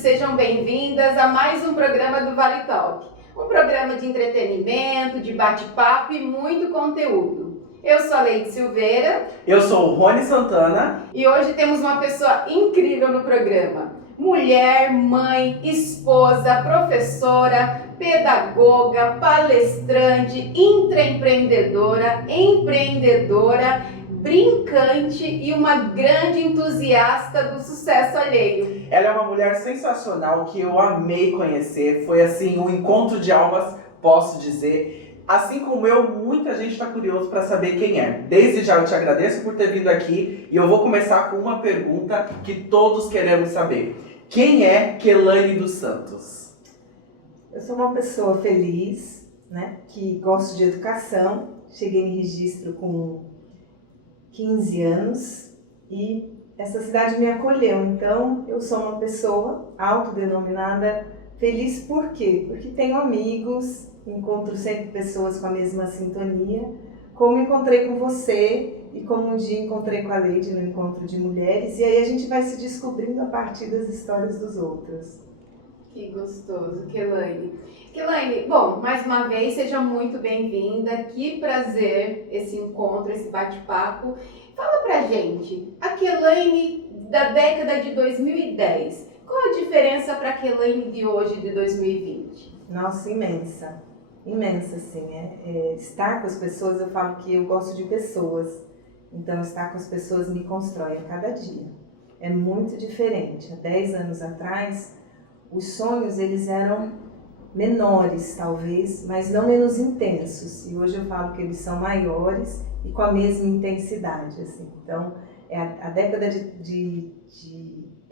sejam bem-vindas a mais um programa do Vale Talk. Um programa de entretenimento, de bate-papo e muito conteúdo. Eu sou a Leide Silveira. Eu sou o Rony Santana. E hoje temos uma pessoa incrível no programa. Mulher, mãe, esposa, professora, pedagoga, palestrante, intraempreendedora, empreendedora, brincante e uma grande entusiasta do sucesso alheio. Ela é uma mulher sensacional que eu amei conhecer. Foi assim, um encontro de almas, posso dizer. Assim como eu, muita gente está curioso para saber quem é. Desde já eu te agradeço por ter vindo aqui e eu vou começar com uma pergunta que todos queremos saber. Quem é Keilane dos Santos? Eu sou uma pessoa feliz, né, que gosto de educação. Cheguei em Registro com 15 anos e essa cidade me acolheu. Então, eu sou uma pessoa autodenominada feliz. Por quê? Porque tenho amigos, encontro sempre pessoas com a mesma sintonia, como encontrei com você e como um dia encontrei com a Leide no Encontro de Mulheres, e aí a gente vai se descobrindo a partir das histórias dos outros. Que gostoso, Keilane. Keilane, bom, mais uma vez, seja muito bem-vinda. Que prazer esse encontro, esse bate-papo. Fala pra gente, a Keilane da década de 2010, qual a diferença para a Keilane de hoje, de 2020? Nossa, imensa. Imensa, assim. Estar com as pessoas, eu falo que eu gosto de pessoas. Então, estar com as pessoas me constrói a cada dia. É muito diferente. Há 10 anos atrás, os sonhos, eles eram menores, talvez, mas não menos intensos. E hoje eu falo que eles são maiores e com a mesma intensidade, assim. Então, a década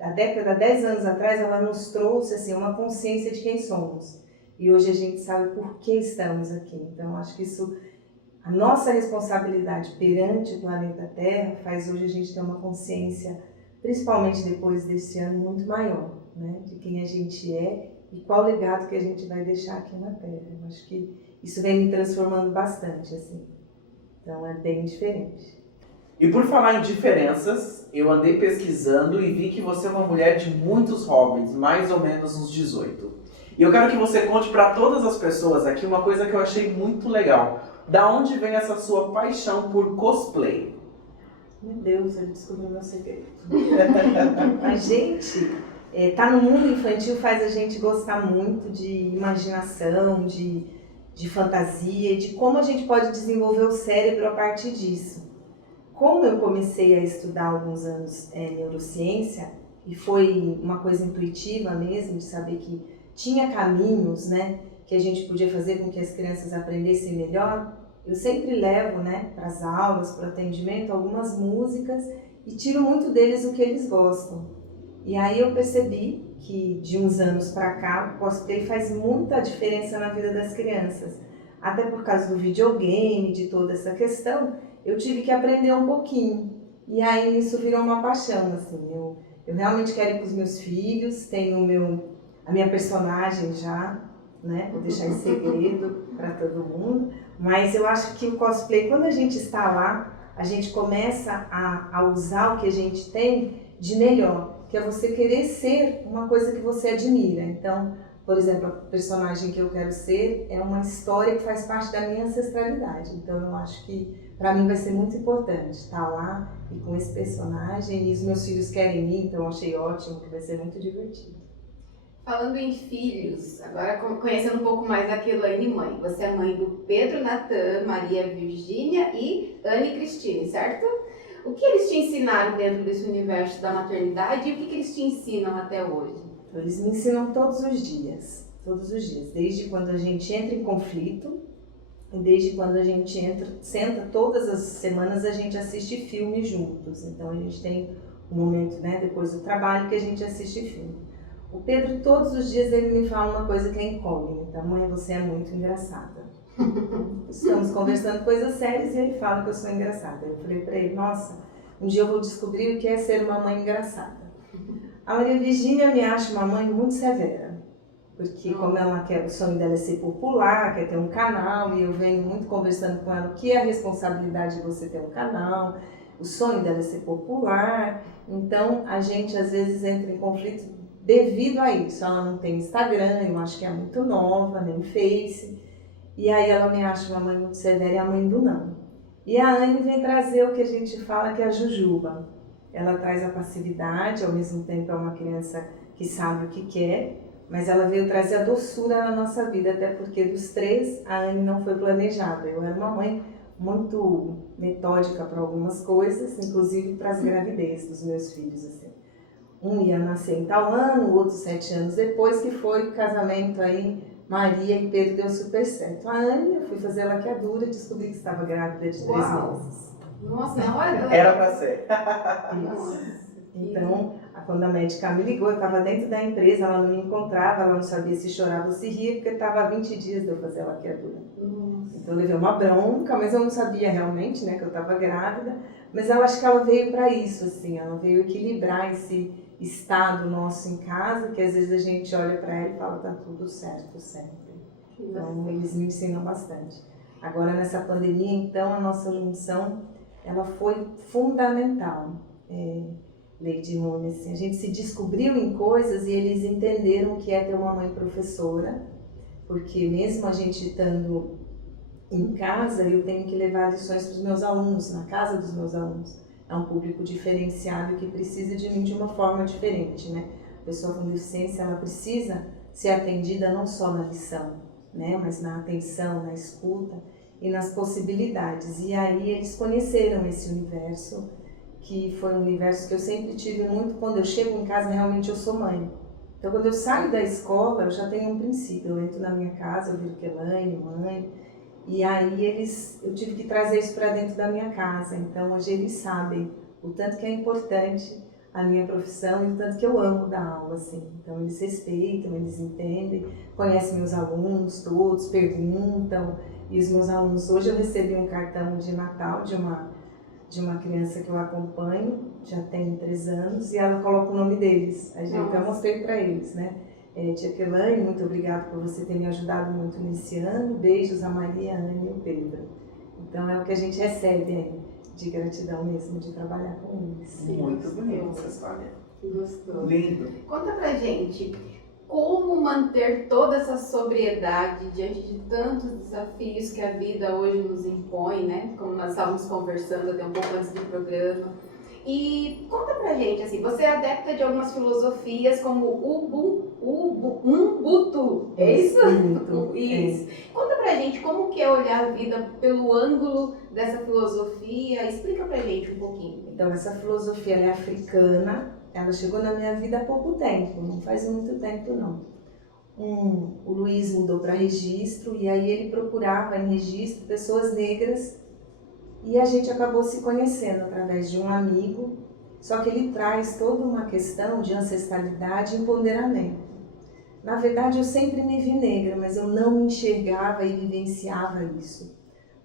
a década, 10 anos atrás, ela nos trouxe, assim, uma consciência de quem somos. E hoje a gente sabe por que estamos aqui. Então, acho que isso, a nossa responsabilidade perante o planeta Terra, faz hoje a gente ter uma consciência, principalmente depois desse ano, muito maior, né? De quem a gente é e qual legado que a gente vai deixar aqui na Terra. Eu acho que isso vem me transformando bastante, assim. Então, é bem diferente. E por falar em diferenças, eu andei pesquisando e vi que você é uma mulher de muitos hobbies, mais ou menos uns 18. E eu quero que você conte para todas as pessoas aqui uma coisa que eu achei muito legal. Da onde vem essa sua paixão por cosplay? Meu Deus, ele descobriu meu segredo. A gente, tá no mundo infantil, faz a gente gostar muito de imaginação, de fantasia, de como a gente pode desenvolver o cérebro a partir disso. Como eu comecei a estudar há alguns anos neurociência, e foi uma coisa intuitiva mesmo, de saber que tinha caminhos, né, que a gente podia fazer com que as crianças aprendessem melhor, eu sempre levo, né, para as aulas, para o atendimento, algumas músicas e tiro muito deles o que eles gostam. E aí eu percebi que de uns anos para cá o cosplay faz muita diferença na vida das crianças. Até por causa do videogame, de toda essa questão, eu tive que aprender um pouquinho. E aí isso virou uma paixão, assim. Eu realmente quero ir com os meus filhos, tenho a minha personagem já, né? Vou deixar em segredo para todo mundo. Mas eu acho que o cosplay, quando a gente está lá, a gente começa a usar o que a gente tem de melhor, que é você querer ser uma coisa que você admira. Então, por exemplo, a personagem que eu quero ser é uma história que faz parte da minha ancestralidade. Então, eu acho que para mim vai ser muito importante estar lá e com esse personagem. E os meus filhos querem ir, então eu achei ótimo, que vai ser muito divertido. Falando em filhos, agora conhecendo um pouco mais a Keilane mãe. Você é mãe do Pedro Natan, Maria Virgínia e Anne Cristine, certo? O que eles te ensinaram dentro desse universo da maternidade e o que eles te ensinam até hoje? Eles me ensinam todos os dias, desde quando a gente entra em conflito, e desde quando a gente senta todas as semanas a gente assiste filme juntos. Então a gente tem um momento, né, depois do trabalho que a gente assiste filme. O Pedro, todos os dias, ele me fala uma coisa que é incógnita. Mãe, você é muito engraçada. Estamos conversando coisas sérias e ele fala que eu sou engraçada. Eu falei pra ele, nossa, um dia eu vou descobrir o que é ser uma mãe engraçada. A Maria Virgínia me acha uma mãe muito severa. Porque como ela quer, o sonho dela é ser popular, quer ter um canal, e eu venho muito conversando com ela o que é a responsabilidade de você ter um canal, o sonho dela é ser popular. Então, a gente às vezes entra em conflito devido a isso. Ela não tem Instagram, eu acho que é muito nova, nem Face. E aí ela me acha uma mãe muito severa e a mãe do não. E a Anne vem trazer o que a gente fala que é a jujuba. Ela traz a passividade, ao mesmo tempo é uma criança que sabe o que quer, mas ela veio trazer a doçura na nossa vida, até porque dos 3, a Anne não foi planejada. Eu era uma mãe muito metódica para algumas coisas, inclusive para as gravidez dos meus filhos. Assim. Um ia nascer em tal ano, o outro 7 anos depois, que foi o casamento aí, Maria e Pedro deu super certo. A Anne, eu fui fazer laqueadura e descobri que estava grávida de 3 meses. Nossa, na hora dela... Era pra ser. Isso. Então, quando a médica me ligou, eu estava dentro da empresa, ela não me encontrava, ela não sabia se chorava ou se ria, porque estava há 20 dias de eu fazer a laqueadura. Então eu levei uma bronca, mas eu não sabia realmente, né, que eu estava grávida. Mas eu acho que ela veio para isso, assim, ela veio equilibrar esse estado nosso em casa, que às vezes a gente olha para ela e fala, tá tudo certo sempre. Então eles me ensinam bastante. Agora nessa pandemia, então, a nossa junção, ela foi fundamental. Lady Rony, assim, a gente se descobriu em coisas e eles entenderam que é ter uma mãe professora, porque mesmo a gente estando em casa, eu tenho que levar lições para os meus alunos, na casa dos meus alunos. É um público diferenciado que precisa de mim de uma forma diferente, né? A pessoa com deficiência, ela precisa ser atendida não só na lição, né? Mas na atenção, na escuta e nas possibilidades. E aí eles conheceram esse universo, que foi um universo que eu sempre tive muito. Quando eu chego em casa, realmente eu sou mãe. Então, quando eu saio da escola, eu já tenho um princípio. Eu entro na minha casa, eu viro Kelaine, mãe. E aí eu tive que trazer isso para dentro da minha casa. Então, hoje eles sabem o tanto que é importante a minha profissão e o tanto que eu amo dar aula, assim. Então, eles respeitam, eles entendem, conhecem meus alunos todos, perguntam. E os meus alunos, hoje eu recebi um cartão de Natal de uma criança que eu acompanho, já tem 3 anos, e ela coloca o nome deles. Eu mostrei para eles, né? Tia Kelaine, muito obrigada por você ter me ajudado muito nesse ano. Beijos a Maria, a Ana e o Pedro. Então é o que a gente recebe aí, de gratidão mesmo, de trabalhar com eles. Muito bonita essa história. Que gostoso. Lindo. Conta pra gente, como manter toda essa sobriedade diante de tantos desafios que a vida hoje nos impõe, né? Como nós estávamos conversando até um pouco antes do programa. E conta pra gente, assim, você é adepta de algumas filosofias como Ubuntu, é isso? Isso. Conta pra gente como que é olhar a vida pelo ângulo dessa filosofia, explica pra gente um pouquinho. Então, essa filosofia ela é africana, ela chegou na minha vida há pouco tempo, não faz muito tempo não. O Luiz mudou para registro e aí ele procurava em registro pessoas negras. E a gente acabou se conhecendo através de um amigo, só que ele traz toda uma questão de ancestralidade e empoderamento. Na verdade, eu sempre me vi negra, mas eu não enxergava e vivenciava isso.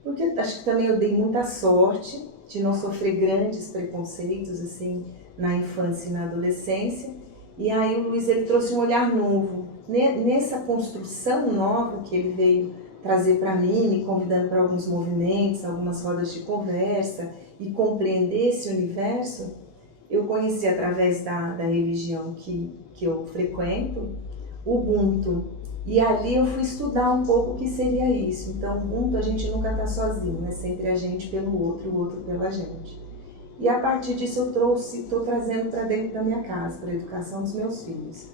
Porque acho que também eu dei muita sorte de não sofrer grandes preconceitos assim na infância e na adolescência. E aí o Luiz ele trouxe um olhar novo. Nessa construção nova que ele veio trazer para mim, me convidando para alguns movimentos, algumas rodas de conversa e compreender esse universo, eu conheci através da religião que eu frequento, o Ubuntu. E ali eu fui estudar um pouco o que seria isso. Então, Ubuntu, a gente nunca está sozinho, é sempre a gente pelo outro, o outro pela gente. E a partir disso eu estou trazendo para dentro da minha casa, para a educação dos meus filhos.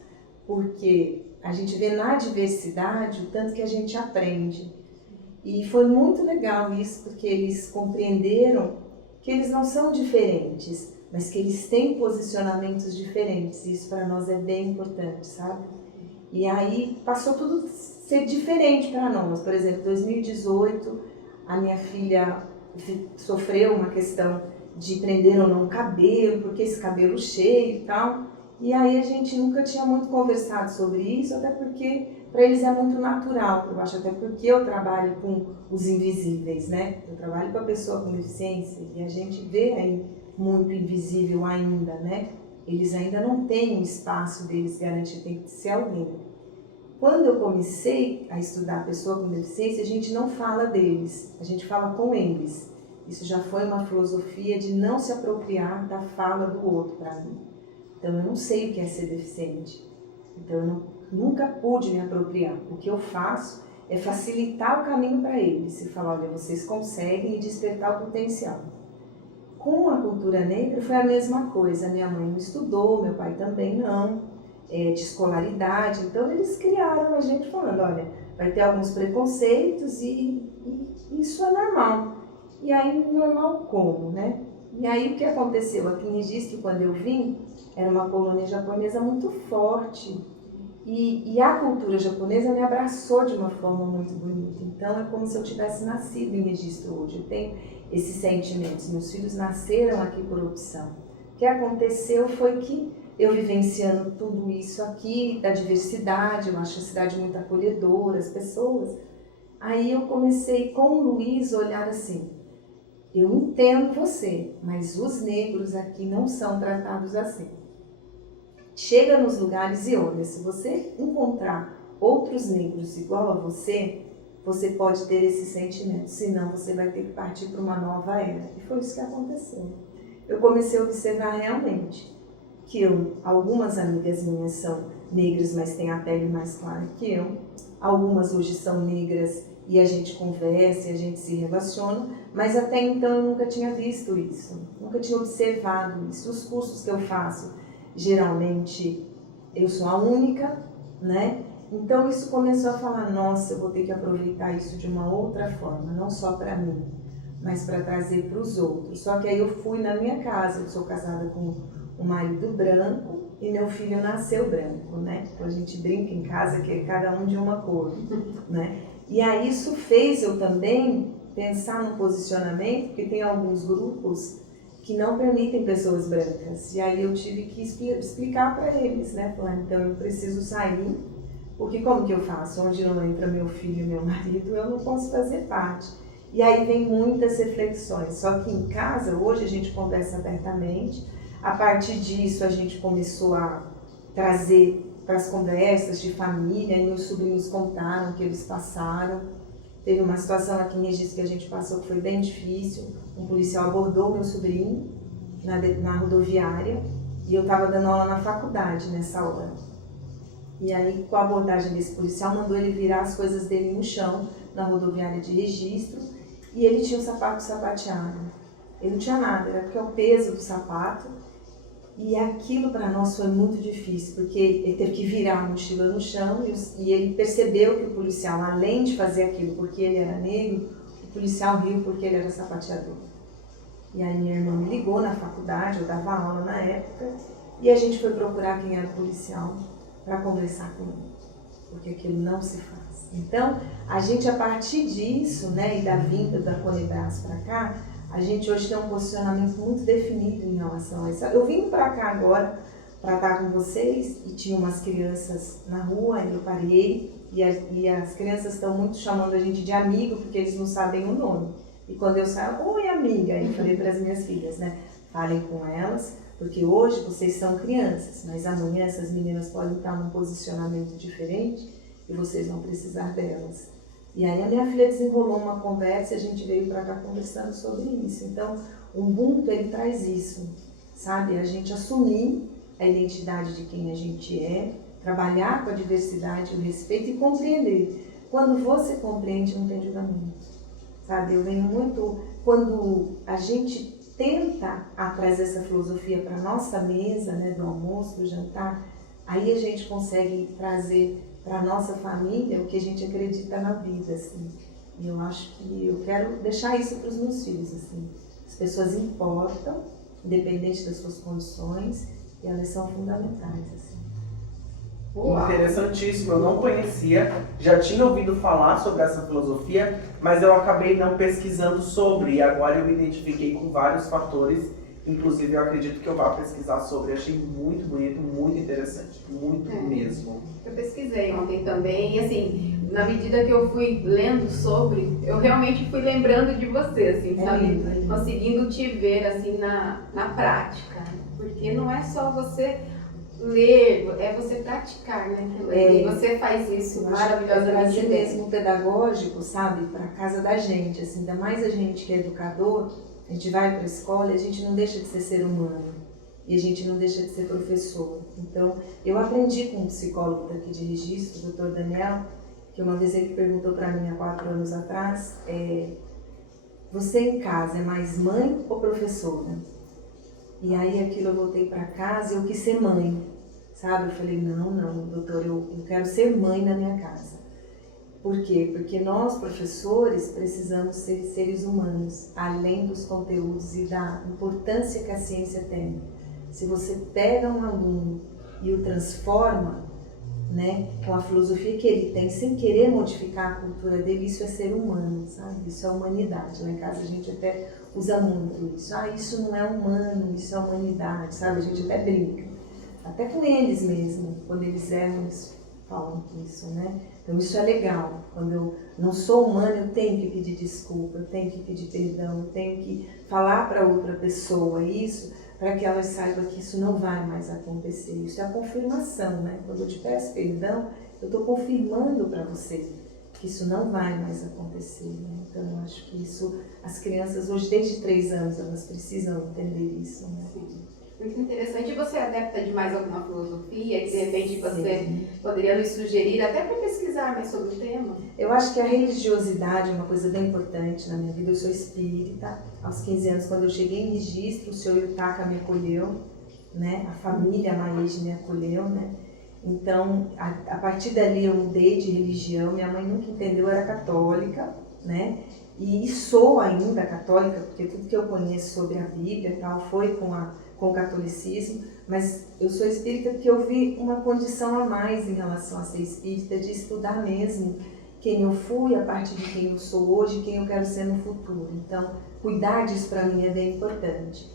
Porque a gente vê na diversidade o tanto que a gente aprende. E foi muito legal isso, porque eles compreenderam que eles não são diferentes, mas que eles têm posicionamentos diferentes. Isso para nós é bem importante, sabe? E aí passou tudo a ser diferente para nós. Por exemplo, em 2018, a minha filha sofreu uma questão de prender ou não o cabelo, porque esse cabelo cheio e tal. E aí a gente nunca tinha muito conversado sobre isso, até porque para eles é muito natural, eu acho, até porque eu trabalho com os invisíveis, né? Eu trabalho com a pessoa com deficiência e a gente vê aí muito invisível ainda, né? Eles ainda não têm um espaço deles garantido, tem que ser alguém. Quando eu comecei a estudar a pessoa com deficiência, a gente não fala deles, a gente fala com eles. Isso já foi uma filosofia de não se apropriar da fala do outro para mim. Então eu não sei o que é ser deficiente. Então eu nunca pude me apropriar. O que eu faço é facilitar o caminho para eles e falar, olha, vocês conseguem e despertar o potencial. Com a cultura negra foi a mesma coisa, minha mãe não estudou, meu pai também não, de escolaridade, então eles criaram a gente falando, olha, vai ter alguns preconceitos e isso é normal. E aí, normal como, né? E aí o que aconteceu? Aqui em Registro, quando eu vim, era uma colônia japonesa muito forte. E a cultura japonesa me abraçou de uma forma muito bonita. Então é como se eu tivesse nascido em Registro hoje. Eu tenho esses sentimentos. Meus filhos nasceram aqui por opção. O que aconteceu foi que eu vivenciando tudo isso aqui, da diversidade, eu acho a cidade muito acolhedora, as pessoas. Aí eu comecei com o Luiz a olhar assim, eu entendo você, mas os negros aqui não são tratados assim. Chega nos lugares e olha, se você encontrar outros negros igual a você, você pode ter esse sentimento, senão você vai ter que partir para uma nova era. E foi isso que aconteceu. Eu comecei a observar realmente que algumas amigas minhas são negras, mas têm a pele mais clara que eu. Algumas hoje são negras e a gente conversa e a gente se relaciona, mas até então eu nunca tinha visto isso, nunca tinha observado isso. Os cursos que eu faço, geralmente eu sou a única, né? Então isso começou a falar, nossa, eu vou ter que aproveitar isso de uma outra forma, não só para mim, mas para trazer para os outros. Só que aí eu fui na minha casa, eu sou casada com um marido branco e meu filho nasceu branco, né? Então a gente brinca em casa que é cada um de uma cor, né? E aí isso fez eu também pensar no posicionamento, porque tem alguns grupos que não permitem pessoas brancas. E aí eu tive que explicar para eles, né? Falar, então eu preciso sair, porque como que eu faço? Onde não entra meu filho e meu marido, eu não posso fazer parte. E aí vem muitas reflexões. Só que em casa, hoje a gente conversa abertamente. A partir disso a gente começou a trazer para as conversas de família, e meus sobrinhos contaram o que eles passaram. Teve uma situação aqui em Registro que a gente passou que foi bem difícil. Um policial abordou meu sobrinho na rodoviária e eu estava dando aula na faculdade nessa hora. E aí, com a abordagem desse policial, mandou ele virar as coisas dele no chão, na rodoviária de Registro, e ele tinha o sapato sapateado. Ele não tinha nada, era porque é o peso do sapato. E aquilo para nós foi muito difícil, porque ele teve que virar a mochila no chão e ele percebeu que o policial, além de fazer aquilo porque ele era negro, o policial riu porque ele era sapateador. E aí minha irmã me ligou na faculdade, eu dava aula na época, e a gente foi procurar quem era o policial para conversar com ele, porque aquilo não se faz. Então, a gente a partir disso, né, e da vinda da Conebras para cá, a gente hoje tem um posicionamento muito definido em relação a isso. Eu vim para cá agora para estar com vocês e tinha umas crianças na rua e eu parei e as crianças estão muito chamando a gente de amigo porque eles não sabem o nome. E quando eu saio, oi amiga, eu falei para as minhas filhas, né? Falem com elas, porque hoje vocês são crianças, mas amanhã essas meninas podem estar num posicionamento diferente e vocês vão precisar delas. E aí a minha filha desenrolou uma conversa e a gente veio para cá conversando sobre isso. Então, o Ubuntu, ele traz isso, sabe? A gente assumir a identidade de quem a gente é, trabalhar com a diversidade, o respeito e compreender. Quando você compreende, não tem julgamento, sabe? Eu venho muito... Quando a gente tenta trazer essa filosofia para a nossa mesa, né, do almoço, do jantar, aí a gente consegue trazer para a nossa família o que a gente acredita na vida, assim. E eu acho que eu quero deixar isso para os meus filhos, assim. As pessoas importam, independente das suas condições, e elas são fundamentais, assim. Uau. Interessantíssimo, eu não conhecia, já tinha ouvido falar sobre essa filosofia, mas eu acabei não pesquisando sobre, e agora eu me identifiquei com vários fatores, inclusive eu acredito que eu vá pesquisar sobre, achei muito bonito, muito interessante, muito mesmo. Eu pesquisei ontem também, e assim, na medida que eu fui lendo sobre, eu realmente fui lembrando de você, assim, sabe? Conseguindo te ver, assim, na prática, porque não é só você ler, é você praticar, né? E você faz isso maravilhosamente trazer bem. mesmo pedagógico, sabe, para casa da gente, assim, ainda mais a gente que é educador, a gente vai para a escola e a gente não deixa de ser humano. e a gente não deixa de ser professor. Então, eu aprendi com um psicólogo daqui de Registro, o Dr. Daniel, que uma vez ele perguntou para mim há 4 anos atrás, você em casa é mais mãe ou professora? E aí aquilo eu voltei para casa e eu quis ser mãe, sabe? Eu falei, não, doutor, eu quero ser mãe na minha casa. Por quê? Porque nós, professores, precisamos ser seres humanos, além dos conteúdos e da importância que a ciência tem. Se você pega um aluno e o transforma, né, com a filosofia que ele tem, sem querer modificar a cultura dele, isso é ser humano, sabe? Isso é humanidade. Lá em casa a gente até usa muito isso. Isso não é humano, isso é humanidade, sabe? A gente até brinca. Até com eles mesmo, quando eles erram, eles falam isso, né? Então isso é legal. Quando eu não sou humano, eu tenho que pedir desculpa, eu tenho que pedir perdão, eu tenho que falar para outra pessoa isso, para que ela saiba que isso não vai mais acontecer. Isso é a confirmação, né? Quando eu te peço perdão, eu estou confirmando para você que isso não vai mais acontecer, né? Então eu acho que isso, as crianças hoje, desde 3 anos, elas precisam entender isso, né? Sim. Muito interessante. E você é adepta de mais alguma filosofia que de repente você Sim. poderia nos sugerir, até para pesquisar mais sobre o tema? Eu acho que a religiosidade é uma coisa bem importante na minha vida. Eu sou espírita. Aos 15 anos, quando eu cheguei em Registro, o senhor Yutaka me acolheu, né? A família Maege me acolheu, né? Então, a partir dali eu mudei de religião. Minha mãe nunca entendeu, eu era católica, né? E sou ainda católica, porque tudo que eu conheço sobre a Bíblia e tal foi com o catolicismo, mas eu sou espírita porque eu vi uma condição a mais em relação a ser espírita, de estudar mesmo quem eu fui, a partir de quem eu sou hoje, quem eu quero ser no futuro. Então, cuidar disso para mim é bem importante.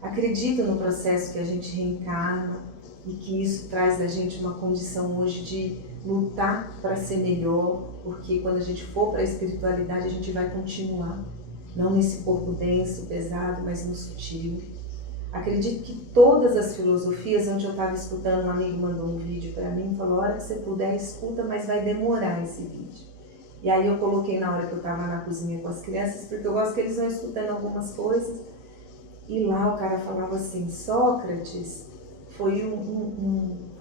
Acredito no processo que a gente reencarna e que isso traz da gente uma condição hoje de lutar para ser melhor, porque quando a gente for para a espiritualidade a gente vai continuar, não nesse corpo denso, pesado, mas no sutil. Acredito que todas as filosofias, onde eu estava escutando, um amigo mandou um vídeo para mim e falou, a hora que você puder, escuta, mas vai demorar esse vídeo. E aí eu coloquei na hora que eu estava na cozinha com as crianças, porque eu gosto que eles vão escutando algumas coisas. E lá o cara falava assim, Sócrates foi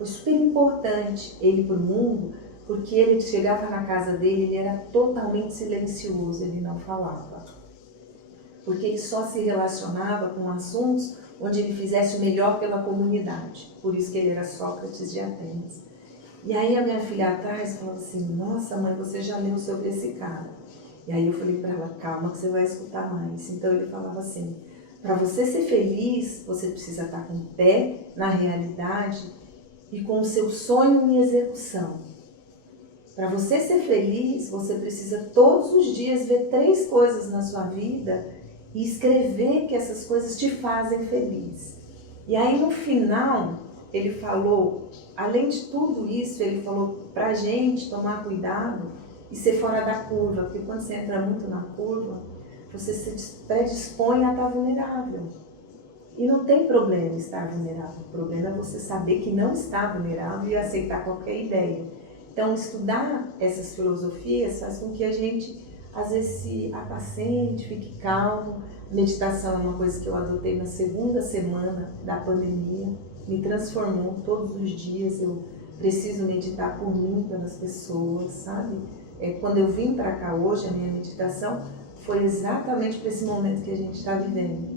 foi super importante ele para o mundo, porque ele chegava na casa dele, ele era totalmente silencioso, ele não falava. Porque ele só se relacionava com assuntos onde ele fizesse o melhor pela comunidade. Por isso que ele era Sócrates de Atenas. E aí a minha filha atrás falou assim, nossa mãe, você já leu sobre esse cara? E aí eu falei para ela, calma que você vai escutar mais. Então ele falava assim, para você ser feliz, você precisa estar com o pé na realidade e com o seu sonho em execução. Para você ser feliz, você precisa todos os dias ver 3 coisas na sua vida e escrever que essas coisas te fazem feliz. E aí no final, ele falou, além de tudo isso, ele falou pra gente tomar cuidado e ser fora da curva, porque quando você entra muito na curva, você se predispõe a estar vulnerável. E não tem problema estar vulnerável, o problema é você saber que não está vulnerável e aceitar qualquer ideia. Então estudar essas filosofias faz com que a gente às vezes se apacente, fique calmo. Meditação é uma coisa que eu adotei na 2ª semana da pandemia, me transformou todos os dias. Eu preciso meditar por mim, pelas pessoas, sabe? Quando eu vim para cá hoje, a minha meditação foi exatamente para esse momento que a gente está vivendo.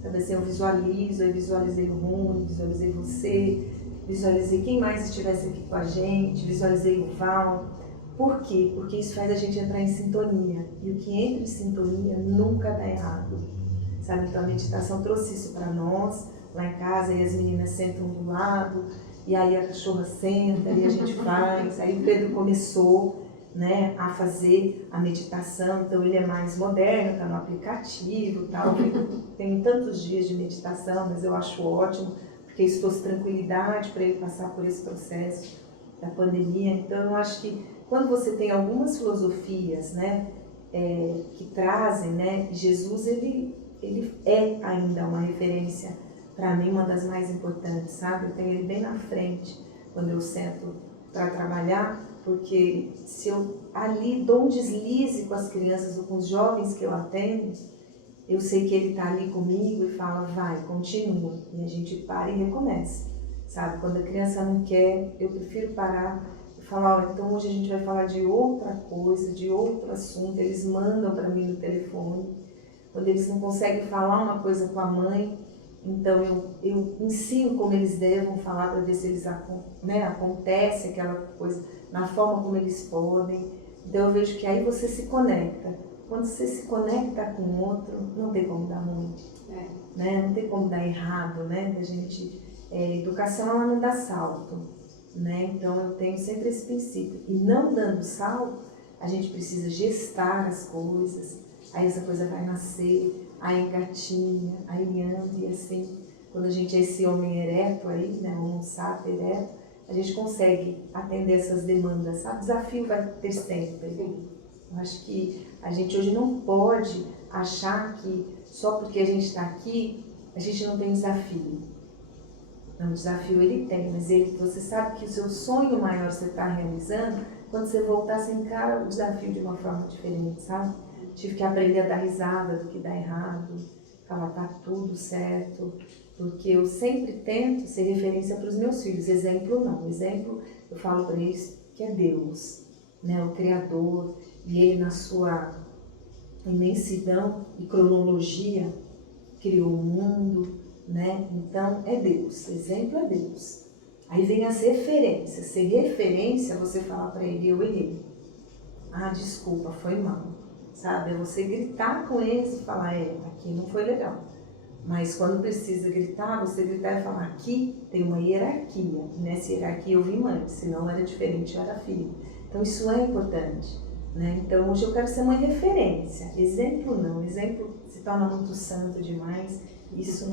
Sabe assim, eu visualizei o Rony, visualizei você, visualizei quem mais estivesse aqui com a gente, visualizei o Val. Por quê? Porque isso faz a gente entrar em sintonia. E o que entra em sintonia nunca dá errado. Sabe? Então a meditação trouxe isso para nós, lá em casa, e as meninas sentam do lado, e aí a cachorra senta, e a gente faz. Aí o Pedro começou, né, a fazer a meditação, então ele é mais moderno, está no aplicativo e tal. Tem tantos dias de meditação, mas eu acho ótimo, porque isso trouxe tranquilidade para ele passar por esse processo da pandemia. Então eu acho que quando você tem algumas filosofias, né, que trazem, né, Jesus ele é ainda uma referência para mim, uma das mais importantes, sabe? Eu tenho ele bem na frente quando eu sento para trabalhar, porque se eu ali dou um deslize com as crianças ou com os jovens que eu atendo, eu sei que ele tá ali comigo e fala, vai, continua. E a gente para e recomeça, sabe? Quando a criança não quer, eu prefiro parar e falar, olha, então hoje a gente vai falar de outra coisa, de outro assunto. Eles mandam para mim no telefone. Quando eles não conseguem falar uma coisa com a mãe, então eu ensino como eles devem falar para ver se eles acontece aquela coisa na forma como eles podem. Então eu vejo que aí você se conecta. Quando você se conecta com o outro, não tem como dar ruim, né? Não tem como dar errado, né? A gente, educação ela não dá salto, né? Então eu tenho sempre esse princípio. E não dando salto, a gente precisa gestar as coisas, aí essa coisa vai nascer, aí engatinha, aí anda e assim. Quando a gente é esse homem ereto aí, né? Homo sapiens ereto, a gente consegue atender essas demandas, sabe? O desafio vai ter sempre. Eu acho que a gente hoje não pode achar que só porque a gente está aqui, a gente não tem desafio. Não, o desafio ele tem, mas você sabe que o seu sonho maior você está realizando, quando você voltar, você encara o desafio de uma forma diferente, sabe? Tive que aprender a dar risada do que dá errado, falar tá tudo certo, porque eu sempre tento ser referência para os meus filhos. Exemplo não, exemplo eu falo para eles que é Deus, né, o Criador, e Ele na sua imensidão e cronologia criou o mundo, né? Então é Deus, exemplo é Deus. Aí vem as referências, ser referência você falar para ele, eu errei. Ah, desculpa, foi mal, sabe? É você gritar com eles e falar, aqui não foi legal. Mas quando precisa gritar, você gritar e falar, aqui tem uma hierarquia. E nessa hierarquia eu vim mãe, senão era diferente, eu era filho. Então isso é importante, né? Então hoje eu quero ser uma referência. Exemplo não, exemplo se torna muito santo demais. Isso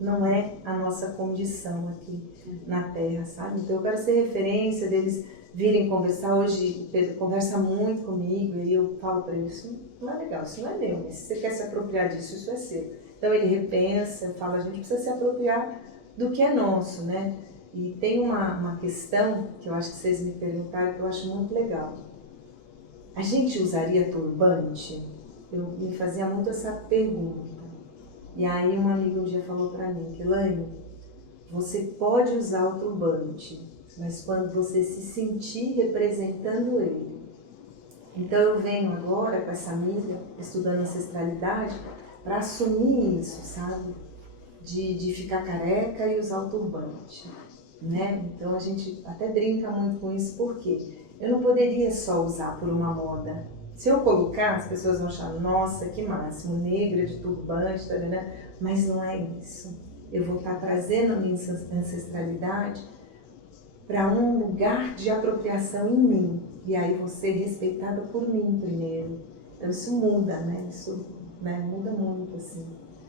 não é a nossa condição aqui na Terra, sabe? Então eu quero ser referência deles virem conversar. Hoje Pedro conversa muito comigo e eu falo para ele, isso não é legal, isso não é meu, mas se você quer se apropriar disso, isso é seu. Então ele repensa, eu falo, a gente precisa se apropriar do que é nosso, né? E tem uma questão que eu acho que vocês me perguntaram que eu acho muito legal. A gente usaria turbante? Eu me fazia muito essa pergunta. E aí um amigo um dia falou para mim, Elaine, você pode usar o turbante, mas quando você se sentir representando ele. Então eu venho agora com essa amiga, estudando ancestralidade, para assumir isso, sabe? De ficar careca e usar o turbante, né? Então a gente até brinca muito com isso, porque eu não poderia só usar por uma moda. Se eu colocar, as pessoas vão achar, nossa, que máximo, negra de turbante, né? Mas não é isso. Eu vou estar trazendo a minha ancestralidade para um lugar de apropriação em mim. E aí vou ser respeitada por mim primeiro. Então isso muda, né? Isso, né? Muda muito, assim.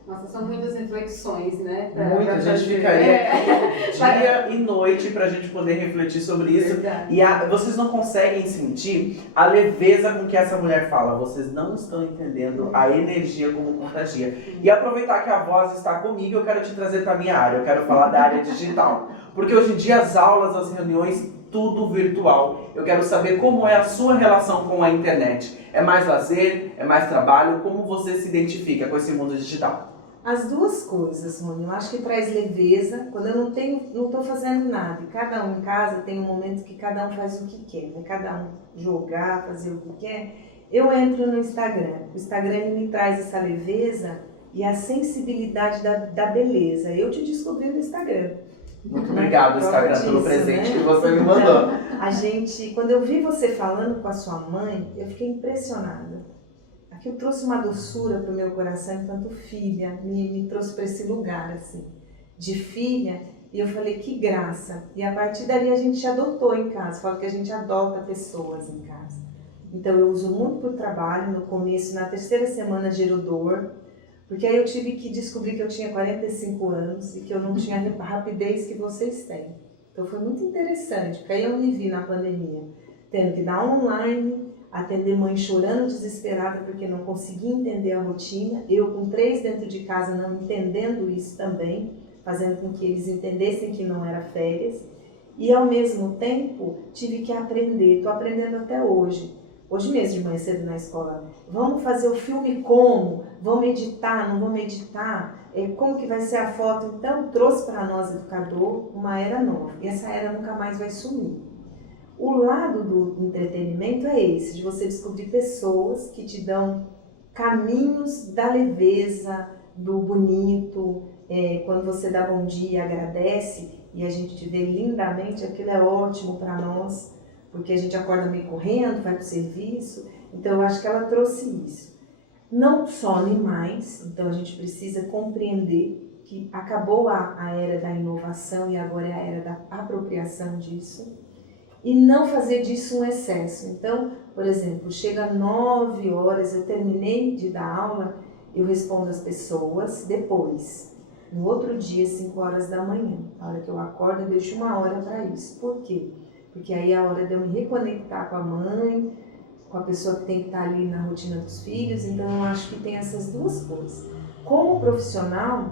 Nossa, são muitas reflexões, né? Muito, a gente ficaria aqui dia e noite pra gente poder refletir sobre isso. Verdade. E vocês não conseguem sentir a leveza com que essa mulher fala. Vocês não estão entendendo a energia como contagia. E aproveitar que a voz está comigo, eu quero te trazer pra minha área. Eu quero falar da área digital. Porque hoje em dia as aulas, as reuniões, tudo virtual. Eu quero saber como é a sua relação com a internet. É mais lazer? É mais trabalho? Como você se identifica com esse mundo digital? As duas coisas, Rony. Eu acho que traz leveza. Quando eu não estou fazendo nada, e cada um em casa tem um momento que cada um faz o que quer, né? Cada um jogar, fazer o que quer. Eu entro no Instagram. O Instagram ele me traz essa leveza e a sensibilidade da beleza. Eu te descobri no Instagram. Muito obrigado, Instagram, pelo presente, né, que você me mandou. Então, quando eu vi você falando com a sua mãe, eu fiquei impressionada. Aquilo trouxe uma doçura para o meu coração enquanto filha, me trouxe para esse lugar, assim, de filha. E eu falei, que graça. E a partir dali a gente adotou em casa. Falo que a gente adota pessoas em casa. Então eu uso muito por trabalho. No começo, na terceira semana, gerou dor. Porque aí eu tive que descobrir que eu tinha 45 anos e que eu não tinha a rapidez que vocês têm. Então foi muito interessante, porque aí eu me vi na pandemia, tendo que dar online, atender mãe chorando desesperada porque não conseguia entender a rotina, eu com 3 dentro de casa não entendendo isso também, fazendo com que eles entendessem que não era férias. E ao mesmo tempo tive que aprender, estou aprendendo até hoje, Hoje mesmo, de manhã cedo na escola, vamos fazer o filme como? Vamos editar, não vamos editar? Como que vai ser a foto? Então, trouxe para nós, educador, uma era nova. E essa era nunca mais vai sumir. O lado do entretenimento é esse, de você descobrir pessoas que te dão caminhos da leveza, do bonito. Quando você dá bom dia, agradece, e a gente te vê lindamente, aquilo é ótimo para nós, porque a gente acorda meio correndo, vai para o serviço. Então, eu acho que ela trouxe isso. Não some mais, então a gente precisa compreender que acabou a era da inovação e agora é a era da apropriação disso. E não fazer disso um excesso. Então, por exemplo, chega 9 horas, eu terminei de dar aula, eu respondo as pessoas depois. No outro dia, 5 horas da manhã, a hora que eu acordo, eu deixo 1 hora para isso. Por quê? Porque aí é a hora de eu me reconectar com a mãe, com a pessoa que tem que estar ali na rotina dos filhos. Então, eu acho que tem essas duas coisas. Como profissional,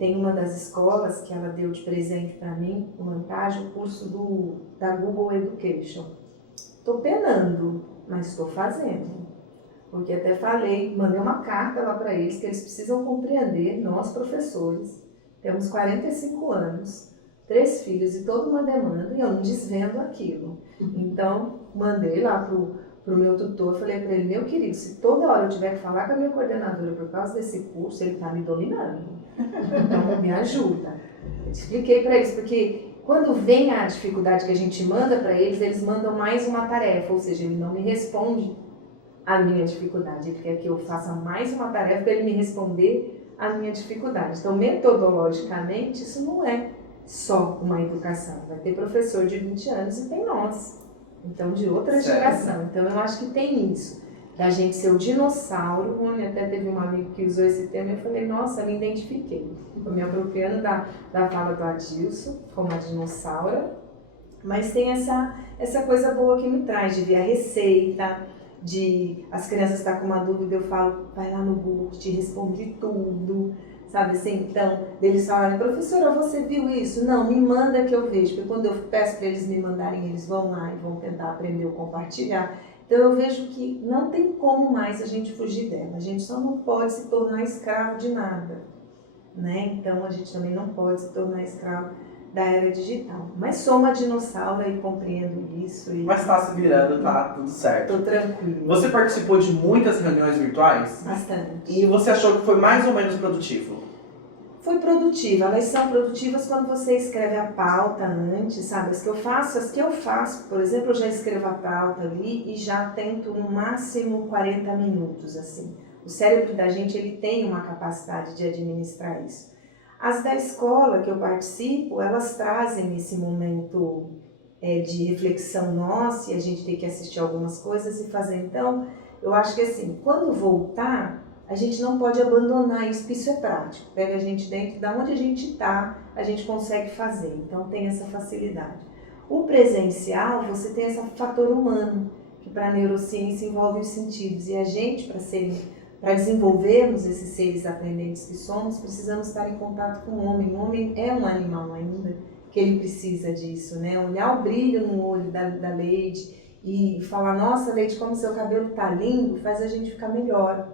tem uma das escolas que ela deu de presente para mim, o Vantage, o curso da Google Education. Estou penando, mas estou fazendo. Porque até falei, mandei uma carta lá para eles, que eles precisam compreender, nós professores, temos 45 anos, 3 filhos e toda uma demanda, e eu não desvendo aquilo. Então, mandei lá pro meu tutor, falei para ele, meu querido, se toda hora eu tiver que falar com a minha coordenadora por causa desse curso, ele está me dominando. Então, me ajuda. Eu expliquei para eles, porque quando vem a dificuldade que a gente manda para eles, eles mandam mais uma tarefa, ou seja, ele não me responde a minha dificuldade, ele quer que eu faça mais uma tarefa para ele me responder a minha dificuldade. Então, metodologicamente, isso não é só uma educação. Vai ter professor de 20 anos e tem nós, então de outra geração. Então, eu acho que tem isso, da gente ser o dinossauro. Até teve um amigo que usou esse termo e eu falei, nossa, me identifiquei. Estou me apropriando da fala do Adilson, como a dinossaura, mas tem essa coisa boa que me traz, de ver a receita, de as crianças estar com uma dúvida, eu falo, vai lá no Google, te responde tudo, sabe assim? Então, eles falarem, professora, você viu isso? Não, me manda que eu vejo, porque quando eu peço para eles me mandarem, eles vão lá e vão tentar aprender ou compartilhar. Então, eu vejo que não tem como mais a gente fugir dela, a gente só não pode se tornar escravo de nada, né? Então, a gente também não pode se tornar escravo da era digital. Mas sou uma dinossauro e compreendo isso. Mas tá se virando, tá tudo certo. Tô tranquilo. Você participou de muitas reuniões virtuais? Bastante. E você achou que foi mais ou menos produtivo? Foi produtiva. Elas são produtivas quando você escreve a pauta antes, sabe? As que eu faço, por exemplo, eu já escrevo a pauta ali e já tento no máximo 40 minutos, assim. O cérebro da gente, ele tem uma capacidade de administrar isso. As da escola que eu participo, elas trazem esse momento de reflexão nossa, e a gente tem que assistir algumas coisas e fazer. Então, eu acho que assim, quando voltar, a gente não pode abandonar isso, porque isso é prático. Pega a gente dentro da onde a gente está, a gente consegue fazer. Então, tem essa facilidade. O presencial, você tem esse fator humano, que para a neurociência envolve os sentidos. E a gente, para desenvolvermos esses seres aprendentes que somos, precisamos estar em contato com o homem. O homem é um animal ainda, que ele precisa disso, né? Olhar o brilho no olho da Leide e falar, nossa, Leide, como seu cabelo está lindo, faz a gente ficar melhor.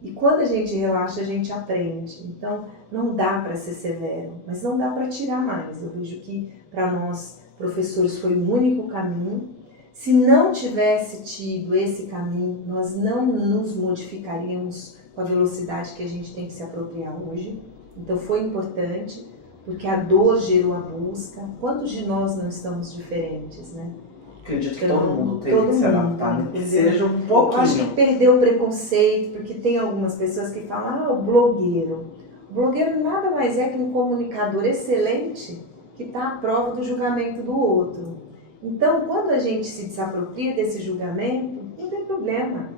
E quando a gente relaxa, a gente aprende. Então, não dá para ser severo, mas não dá para tirar mais. Eu vejo que, para nós, professores, foi o único caminho. Se não tivesse tido esse caminho, nós não nos modificaríamos com a velocidade que a gente tem que se apropriar hoje. Então foi importante, porque a dor gerou a busca. Quantos de nós não estamos diferentes, né? Acredito que todo mundo teve que se adaptar, que seja um pouquinho. Eu acho que perdeu o preconceito, porque tem algumas pessoas que falam, o blogueiro. O blogueiro nada mais é que um comunicador excelente que está à prova do julgamento do outro. Então, quando a gente se desapropria desse julgamento, não tem problema.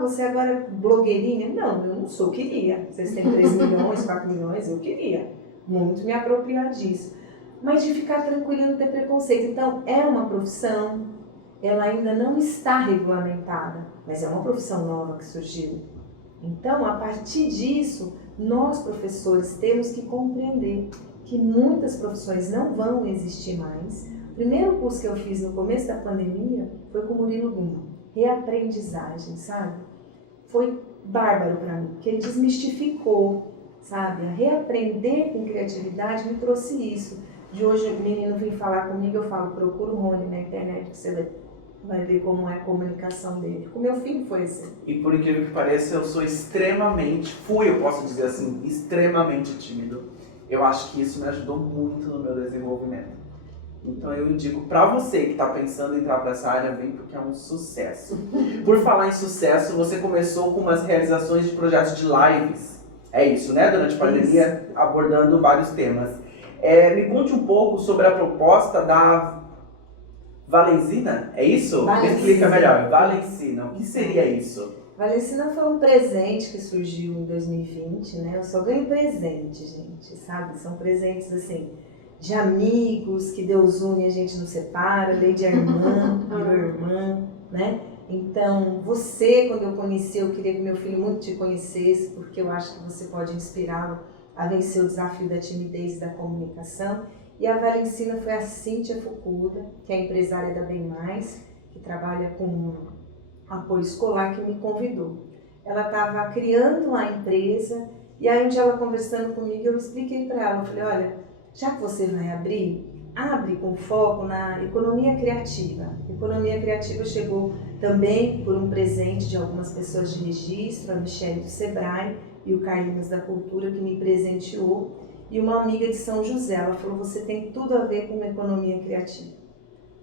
Você agora é blogueirinha? Não, eu não sou, queria. Vocês têm 3 milhões, 4 milhões, eu queria muito me apropriar disso. Mas de ficar tranquilo e não ter preconceito. Então, é uma profissão, ela ainda não está regulamentada, mas é uma profissão nova que surgiu. Então, a partir disso, nós professores temos que compreender que muitas profissões não vão existir mais. O primeiro curso que eu fiz no começo da pandemia foi com o Murilo Guma. reaprendizagem, sabe? Foi bárbaro para mim, porque ele desmistificou, sabe? A reaprender com criatividade me trouxe isso. De hoje o menino vem falar comigo, eu falo, procura o Rony na internet, que você vai ver como é a comunicação dele. Com meu filho foi assim. E por incrível que pareça, eu sou eu posso dizer assim, extremamente tímido. Eu acho que isso me ajudou muito no meu desenvolvimento. Então eu indico pra você que tá pensando em entrar pra essa área, vem porque é um sucesso. Por falar em sucesso, você começou com umas realizações de projetos de lives. É isso, né? Durante a pandemia, abordando vários temas. Me conte um pouco sobre a proposta da Valencina, é isso? Valencina. Me explica melhor. Valencina, o que seria isso? Valencina foi um presente que surgiu em 2020, né? Eu só ganho presente, gente, sabe? São presentes, assim, de amigos, que Deus une e a gente não separa, lei de irmã, virou irmã, né? Então, você, quando eu conheci, eu queria que meu filho muito te conhecesse, porque eu acho que você pode inspirá-lo a vencer o desafio da timidez e da comunicação. E a Valencina foi a Cíntia Fukuda, que é empresária da Bem Mais, que trabalha com apoio escolar, que me convidou. Ela estava criando a empresa, e aí um dia ela conversando comigo, eu expliquei para ela, eu falei, olha, já que você vai abrir, abre com foco na economia criativa. A economia criativa chegou também por um presente de algumas pessoas de registro, a Michelle do Sebrae e o Carlinhos da Cultura, que me presenteou, e uma amiga de São José. Ela falou, você tem tudo a ver com uma economia criativa.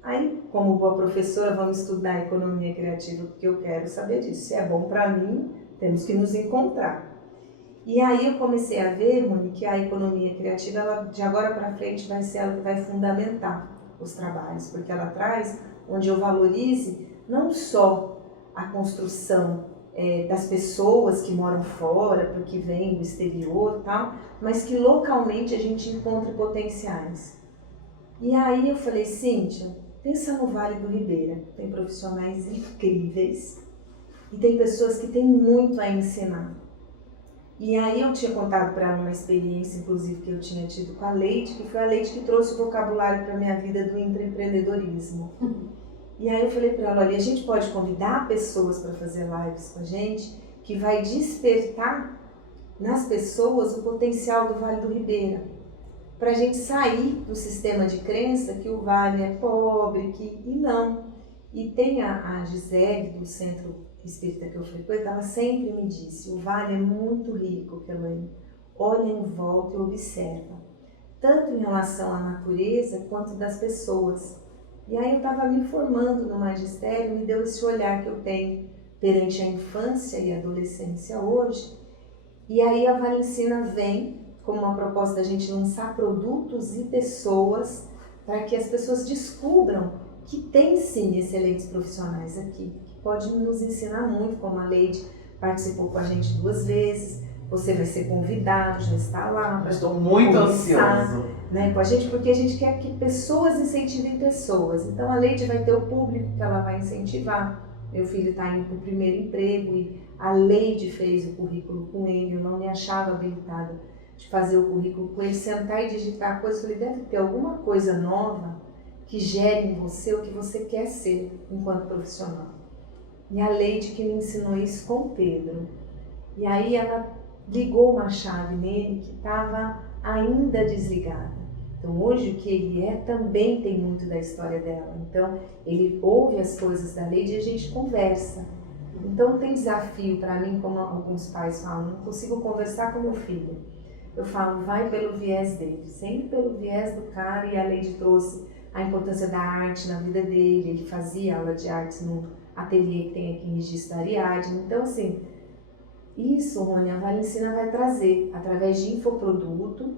Aí, como boa professora, vamos estudar economia criativa, porque eu quero saber disso. Se é bom para mim, temos que nos encontrar. E aí eu comecei a ver, Rony, que a economia criativa, ela, de agora para frente, vai ser ela que vai fundamentar os trabalhos, porque ela traz onde eu valorize não só a construção das pessoas que moram fora, porque vêm do exterior e tal, mas que localmente a gente encontre potenciais. E aí eu falei, Cíntia, pensa no Vale do Ribeira, tem profissionais incríveis e tem pessoas que têm muito a ensinar. E aí eu tinha contado para ela uma experiência, inclusive, que eu tinha tido com a Leide, que foi a Leide que trouxe o vocabulário para a minha vida do intraempreendedorismo. E aí eu falei para ela, olha, a gente pode convidar pessoas para fazer lives com a gente, que vai despertar nas pessoas o potencial do Vale do Ribeira. Para a gente sair do sistema de crença que o Vale é pobre, e não. E tem a Gisele, do Centro Espírita que eu frequento, ela sempre me disse, o Vale é muito rico, Kelane. Olha em volta e observa, tanto em relação à natureza quanto das pessoas. E aí eu estava me formando no magistério, me deu esse olhar que eu tenho perante a infância e a adolescência hoje. E aí a Valencina vem como uma proposta da gente lançar produtos e pessoas para que as pessoas descubram que tem sim excelentes profissionais aqui, que pode nos ensinar muito, como a Leide participou com a gente 2 vezes, você vai ser convidado, já está lá. Estou muito ansioso. Né, com a gente, porque a gente quer que pessoas incentivem pessoas. Então a Leide vai ter o público que ela vai incentivar. Meu filho está indo para o primeiro emprego e a Leide fez o currículo com ele, eu não me achava habilitada de fazer o currículo com ele, sentar e digitar coisas. Eu falei, deve ter alguma coisa nova que gere em você o que você quer ser enquanto profissional. E a Leide que me ensinou isso com o Pedro. E aí ela ligou uma chave nele que estava ainda desligada. Então hoje o que ele é também tem muito da história dela. Então ele ouve as coisas da Leide e a gente conversa. Então tem desafio para mim, como alguns pais falam, não consigo conversar com meu filho. Eu falo, vai pelo viés dele, sempre pelo viés do cara. E a Leide trouxe a importância da arte na vida dele. Ele fazia aula de artes no ateliê que tem aqui em Registro da Ariadne. Então assim, isso, Rony, a Valencina vai trazer através de infoproduto,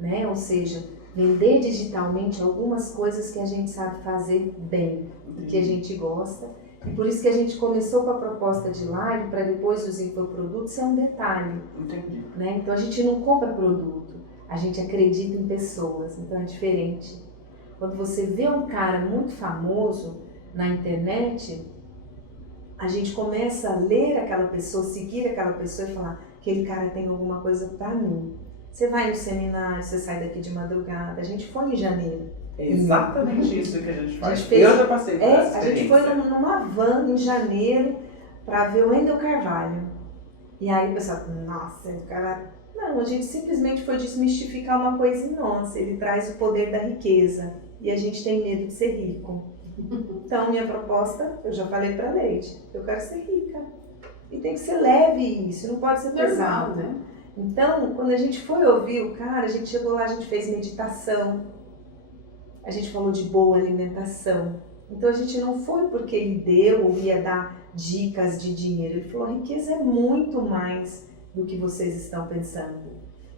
né? Ou seja, vender digitalmente algumas coisas que a gente sabe fazer bem, que a gente gosta. E por isso que a gente começou com a proposta de live, para depois os infoprodutos ser um detalhe. Entendi. Né? Então a gente não compra produto, a gente acredita em pessoas, então é diferente. Quando você vê um cara muito famoso na internet, a gente começa a ler aquela pessoa, seguir aquela pessoa e falar, aquele cara tem alguma coisa para mim. Você vai no seminário, você sai daqui de madrugada, a gente foi em janeiro É exatamente isso que a gente faz. A gente fez- Eu já passei por essa A gente experiência. foi numa van em janeiro para ver o Wendel Carvalho. E aí o pessoal, nossa, o cara... Não, a gente simplesmente foi desmistificar uma coisa em nós. Ele traz o poder da riqueza e a gente tem medo de ser rico. Então, minha proposta, eu já falei para Leite, eu quero ser rica. E tem que ser leve isso, não pode ser pesado. Normal, né? Então, quando a gente foi ouvir o cara, a gente chegou lá, a gente fez meditação, a gente falou de boa alimentação. Então, a gente não foi porque ele deu ou ia dar dicas de dinheiro. Ele falou, a riqueza é muito mais do que vocês estão pensando.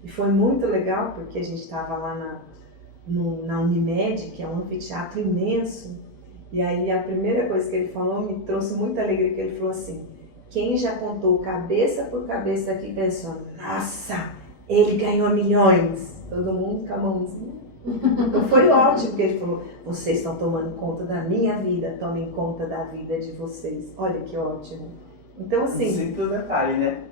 E foi muito legal, porque a gente estava lá na Unimed, que é um anfiteatro imenso, e aí a primeira coisa que ele falou me trouxe muita alegria, que ele falou assim, quem já contou cabeça por cabeça aqui pensou, nossa, ele ganhou milhões. Todo mundo com a mãozinha. Então foi ótimo, porque ele falou, vocês estão tomando conta da minha vida, tomem conta da vida de vocês. Olha que ótimo. Então assim, Simples detalhe, né?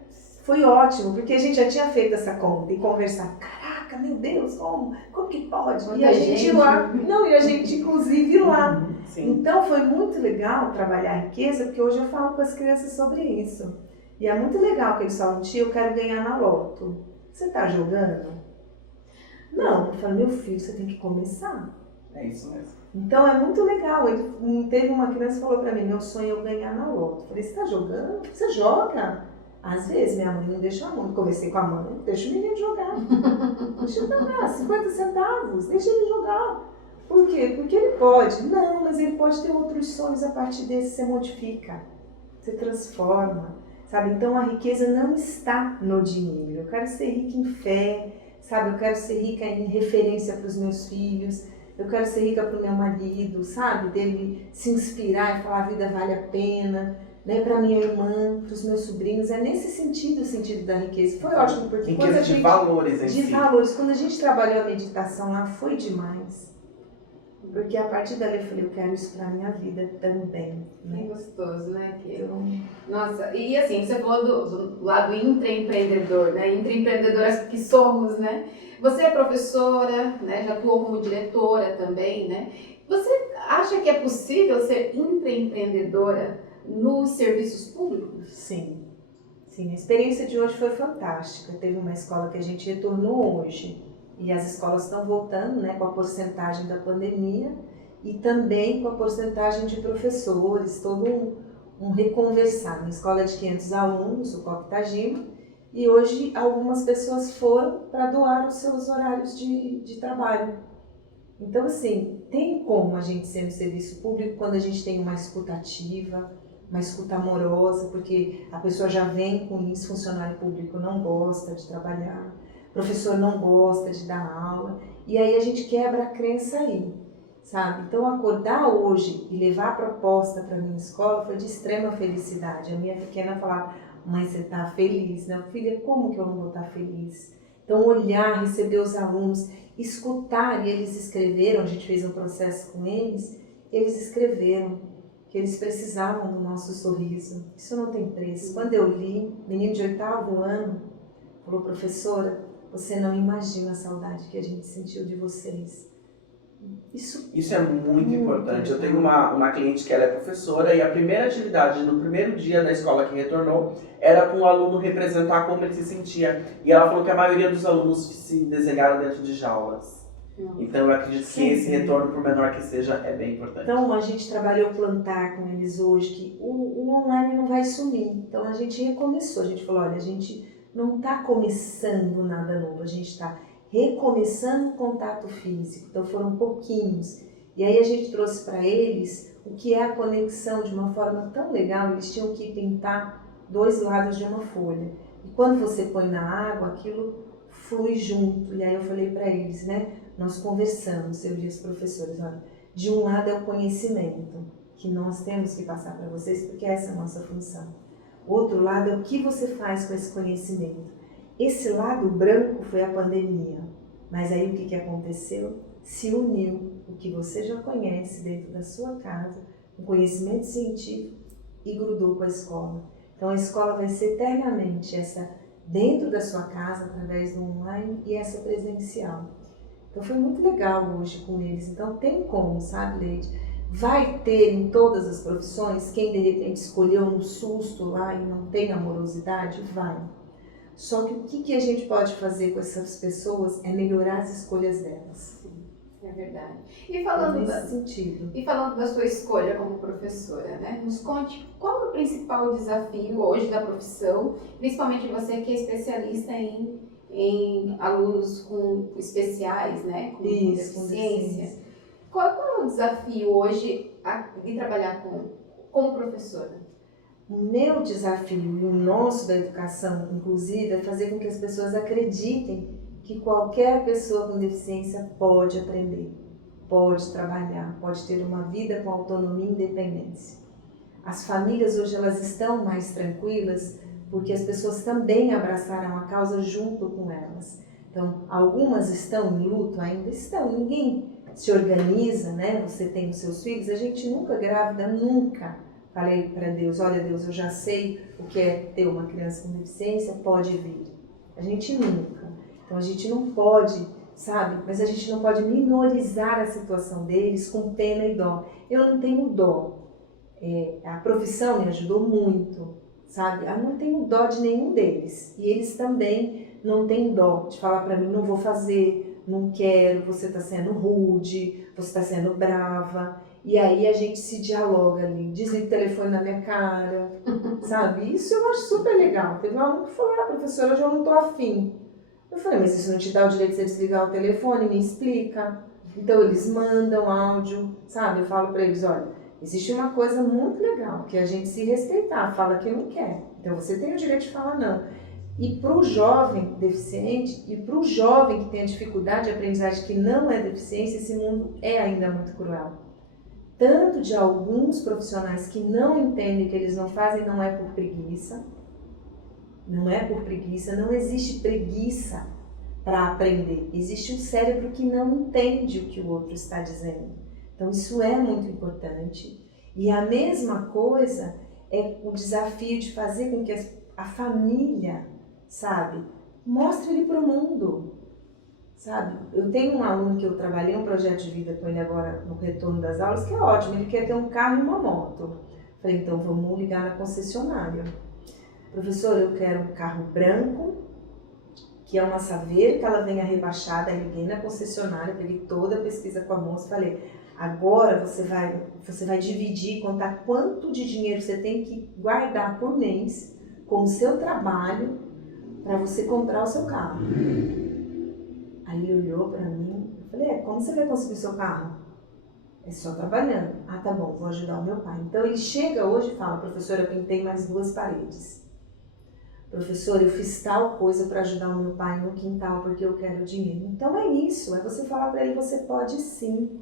foi ótimo, porque a gente já tinha feito essa conta e conversar, caraca, meu Deus, como que pode? E a gente lá, não, e a gente inclusive lá. Sim. Então foi muito legal trabalhar a riqueza, porque hoje eu falo com as crianças sobre isso. E é muito legal que eles falam, tia, eu quero ganhar na loto. Você tá jogando? Não, eu falo, meu filho, você tem que começar. É isso mesmo. Então é muito legal. Teve uma criança que falou pra mim, meu sonho é eu ganhar na loto. Eu falei, você tá jogando? Você joga? Às vezes minha mãe não deixa muito. Comecei com a mãe, deixa o menino jogar. Deixa ele jogar, 50 centavos, deixa ele jogar. Por quê? Porque ele pode. Não, mas ele pode ter outros sonhos a partir desse, você modifica, você transforma, sabe? Então a riqueza não está no dinheiro. Eu quero ser rica em fé, sabe? Eu quero ser rica em referência para os meus filhos, eu quero ser rica para o meu marido, sabe? Dele se inspirar e falar a vida vale a pena, né? Para minha irmã, para os meos sobrinhos. É nesse sentido o sentido da riqueza. Foi ótimo, porque quando a Riqueza de gente... valores em De si. valores. Quando a gente trabalhou a meditação lá, foi demais. Porque a partir dela eu falei, eu quero isso pra minha vida também, Que né? gostoso, né? Então, Nossa, e assim, você falou do lado intraempreendedor, né? Intraempreendedoras que somos, né? Você é professora, né? Já atuou como diretora também, né? Você acha que é possível ser intraempreendedora nos serviços públicos? sim. Sim, a experiência de hoje foi fantástica. Teve uma escola que a gente retornou hoje. E as escolas estão voltando, né, com a porcentagem da pandemia e também com a porcentagem de professores, todo um reconversar. Uma escola de 500 alunos, o COP Tajima, e hoje algumas pessoas foram para doar os seus horários de trabalho. Então, assim, tem como a gente ser no serviço público quando a gente tem uma escuta ativa, uma escuta amorosa, porque a pessoa já vem com isso, funcionário público não gosta de trabalhar, professor não gosta de dar aula, e aí a gente quebra a crença aí, sabe? Então acordar hoje e levar a proposta para minha escola foi de extrema felicidade. A minha pequena falava, mãe, você tá feliz, né? Filha, como que eu não vou estar feliz? Então olhar, receber os alunos, escutar, e eles escreveram, a gente fez um processo com eles escreveram que eles precisavam do nosso sorriso. Isso não tem preço. Quando eu li, menino de 8º ano, falou, professora, você não imagina a saudade que a gente sentiu de vocês. Isso é muito importante. Eu tenho uma cliente que ela é professora e a primeira atividade no primeiro dia da escola que retornou era para um aluno representar como ele se sentia. E ela falou que a maioria dos alunos se desenharam dentro de jaulas. Então eu acredito que esse retorno, por menor que seja, é bem importante. Então a gente trabalhou plantar com eles hoje, que o online não vai sumir. Então a gente recomeçou, a gente falou, olha, a gente não está começando nada novo, a gente está recomeçando o contato físico, então foram pouquinhos. E aí a gente trouxe para eles o que é a conexão de uma forma tão legal, eles tinham que pintar 2 lados de uma folha. E quando você põe na água, aquilo flui junto. E aí eu falei para eles, né, nós conversamos, eu e os professores, olha, de um lado é o conhecimento, que nós temos que passar para vocês, porque essa é a nossa função. O outro lado é o que você faz com esse conhecimento. Esse lado branco foi a pandemia, mas aí o que aconteceu? Se uniu o que você já conhece dentro da sua casa, o conhecimento científico, e grudou com a escola. Então a escola vai ser eternamente essa dentro da sua casa, através do online, e essa presencial. Então foi muito legal hoje com eles. Então tem como, sabe, Leide? Vai ter em todas as profissões quem de repente escolheu um susto lá e não tem amorosidade? Vai. Só que o que a gente pode fazer com essas pessoas é melhorar as escolhas delas. É verdade. E falando, nesse sentido. E falando da sua escolha como professora, né? Nos conte qual é o principal desafio hoje da profissão, principalmente você que é especialista em alunos com especiais, né? Com deficiência. Qual é o desafio hoje de trabalhar como professora? O meu desafio e o nosso da educação, inclusive, é fazer com que as pessoas acreditem que qualquer pessoa com deficiência pode aprender, pode trabalhar, pode ter uma vida com autonomia e independência. As famílias hoje elas estão mais tranquilas porque as pessoas também abraçaram a causa junto com elas. Então, algumas estão em luto, ainda estão, ninguém se organiza, né? Você tem os seus filhos, a gente nunca grávida, nunca falei para Deus, olha Deus, eu já sei o que é ter uma criança com deficiência, pode vir. A gente nunca. Então a gente não pode, sabe? Mas a gente não pode minorizar a situação deles com pena e dó. Eu não tenho dó. A profissão me ajudou muito, sabe? Eu não tenho dó de nenhum deles. E eles também não têm dó de falar para mim, não vou fazer, não quero, você está sendo rude, você está sendo brava. E aí a gente se dialoga ali, desliga o telefone na minha cara, sabe? Isso eu acho super legal. Teve um aluno que falou, professora, hoje eu não estou afim. Eu falei, mas isso não te dá o direito de você desligar o telefone? Me explica. Então eles mandam áudio, sabe? Eu falo para eles, olha, existe uma coisa muito legal, que é a gente se respeitar, fala que não quer. Então você tem o direito de falar não. E para o jovem deficiente e para o jovem que tem a dificuldade de aprendizagem que não é deficiência, esse mundo é ainda muito cruel. Tanto de alguns profissionais que não entendem que eles não fazem, não é por preguiça. Não é por preguiça, não existe preguiça para aprender. Existe um cérebro que não entende o que o outro está dizendo. Então isso é muito importante. E a mesma coisa é o desafio de fazer com que a família, sabe, mostre ele para o mundo. Sabe, eu tenho um aluno que eu trabalhei um projeto de vida com ele agora no retorno das aulas, que é ótimo, ele quer ter um carro e uma moto. Falei, então vamos ligar na concessionária. Professor, eu quero um carro branco, que é uma Saveiro, que ela venha rebaixada. Aí liguei na concessionária, peguei toda a pesquisa com a moça, falei, agora você vai dividir, contar quanto de dinheiro você tem que guardar por mês com o seu trabalho para você comprar o seu carro. Aí ele olhou para mim, eu falei, como você vai conseguir o seu carro? É só trabalhando. Ah, tá bom, vou ajudar o meu pai. Então ele chega hoje e fala, professora, eu pintei mais 2 paredes. Professor, eu fiz tal coisa para ajudar o meu pai no quintal porque eu quero dinheiro. Então é isso, é você falar para ele, você pode sim,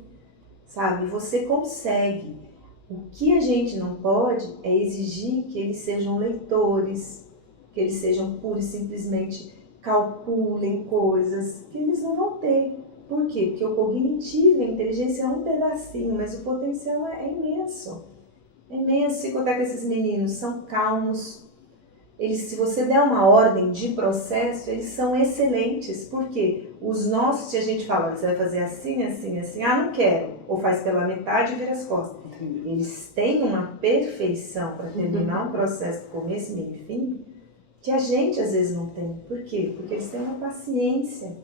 sabe? Você consegue. O que a gente não pode é exigir que eles sejam leitores, que eles sejam pura e simplesmente calculem coisas que eles não vão ter. Por quê? Porque o cognitivo, a inteligência é um pedacinho, mas o potencial é imenso. É imenso. Se contar que esses meninos são calmos, eles, se você der uma ordem de processo, eles são excelentes. Por quê? Os nossos, se a gente fala, você vai fazer assim, assim, assim, não quero, ou faz pela metade e vira as costas. Eles têm uma perfeição para terminar um processo do começo, meio e fim, que a gente às vezes não tem. Por quê? Porque eles têm uma paciência.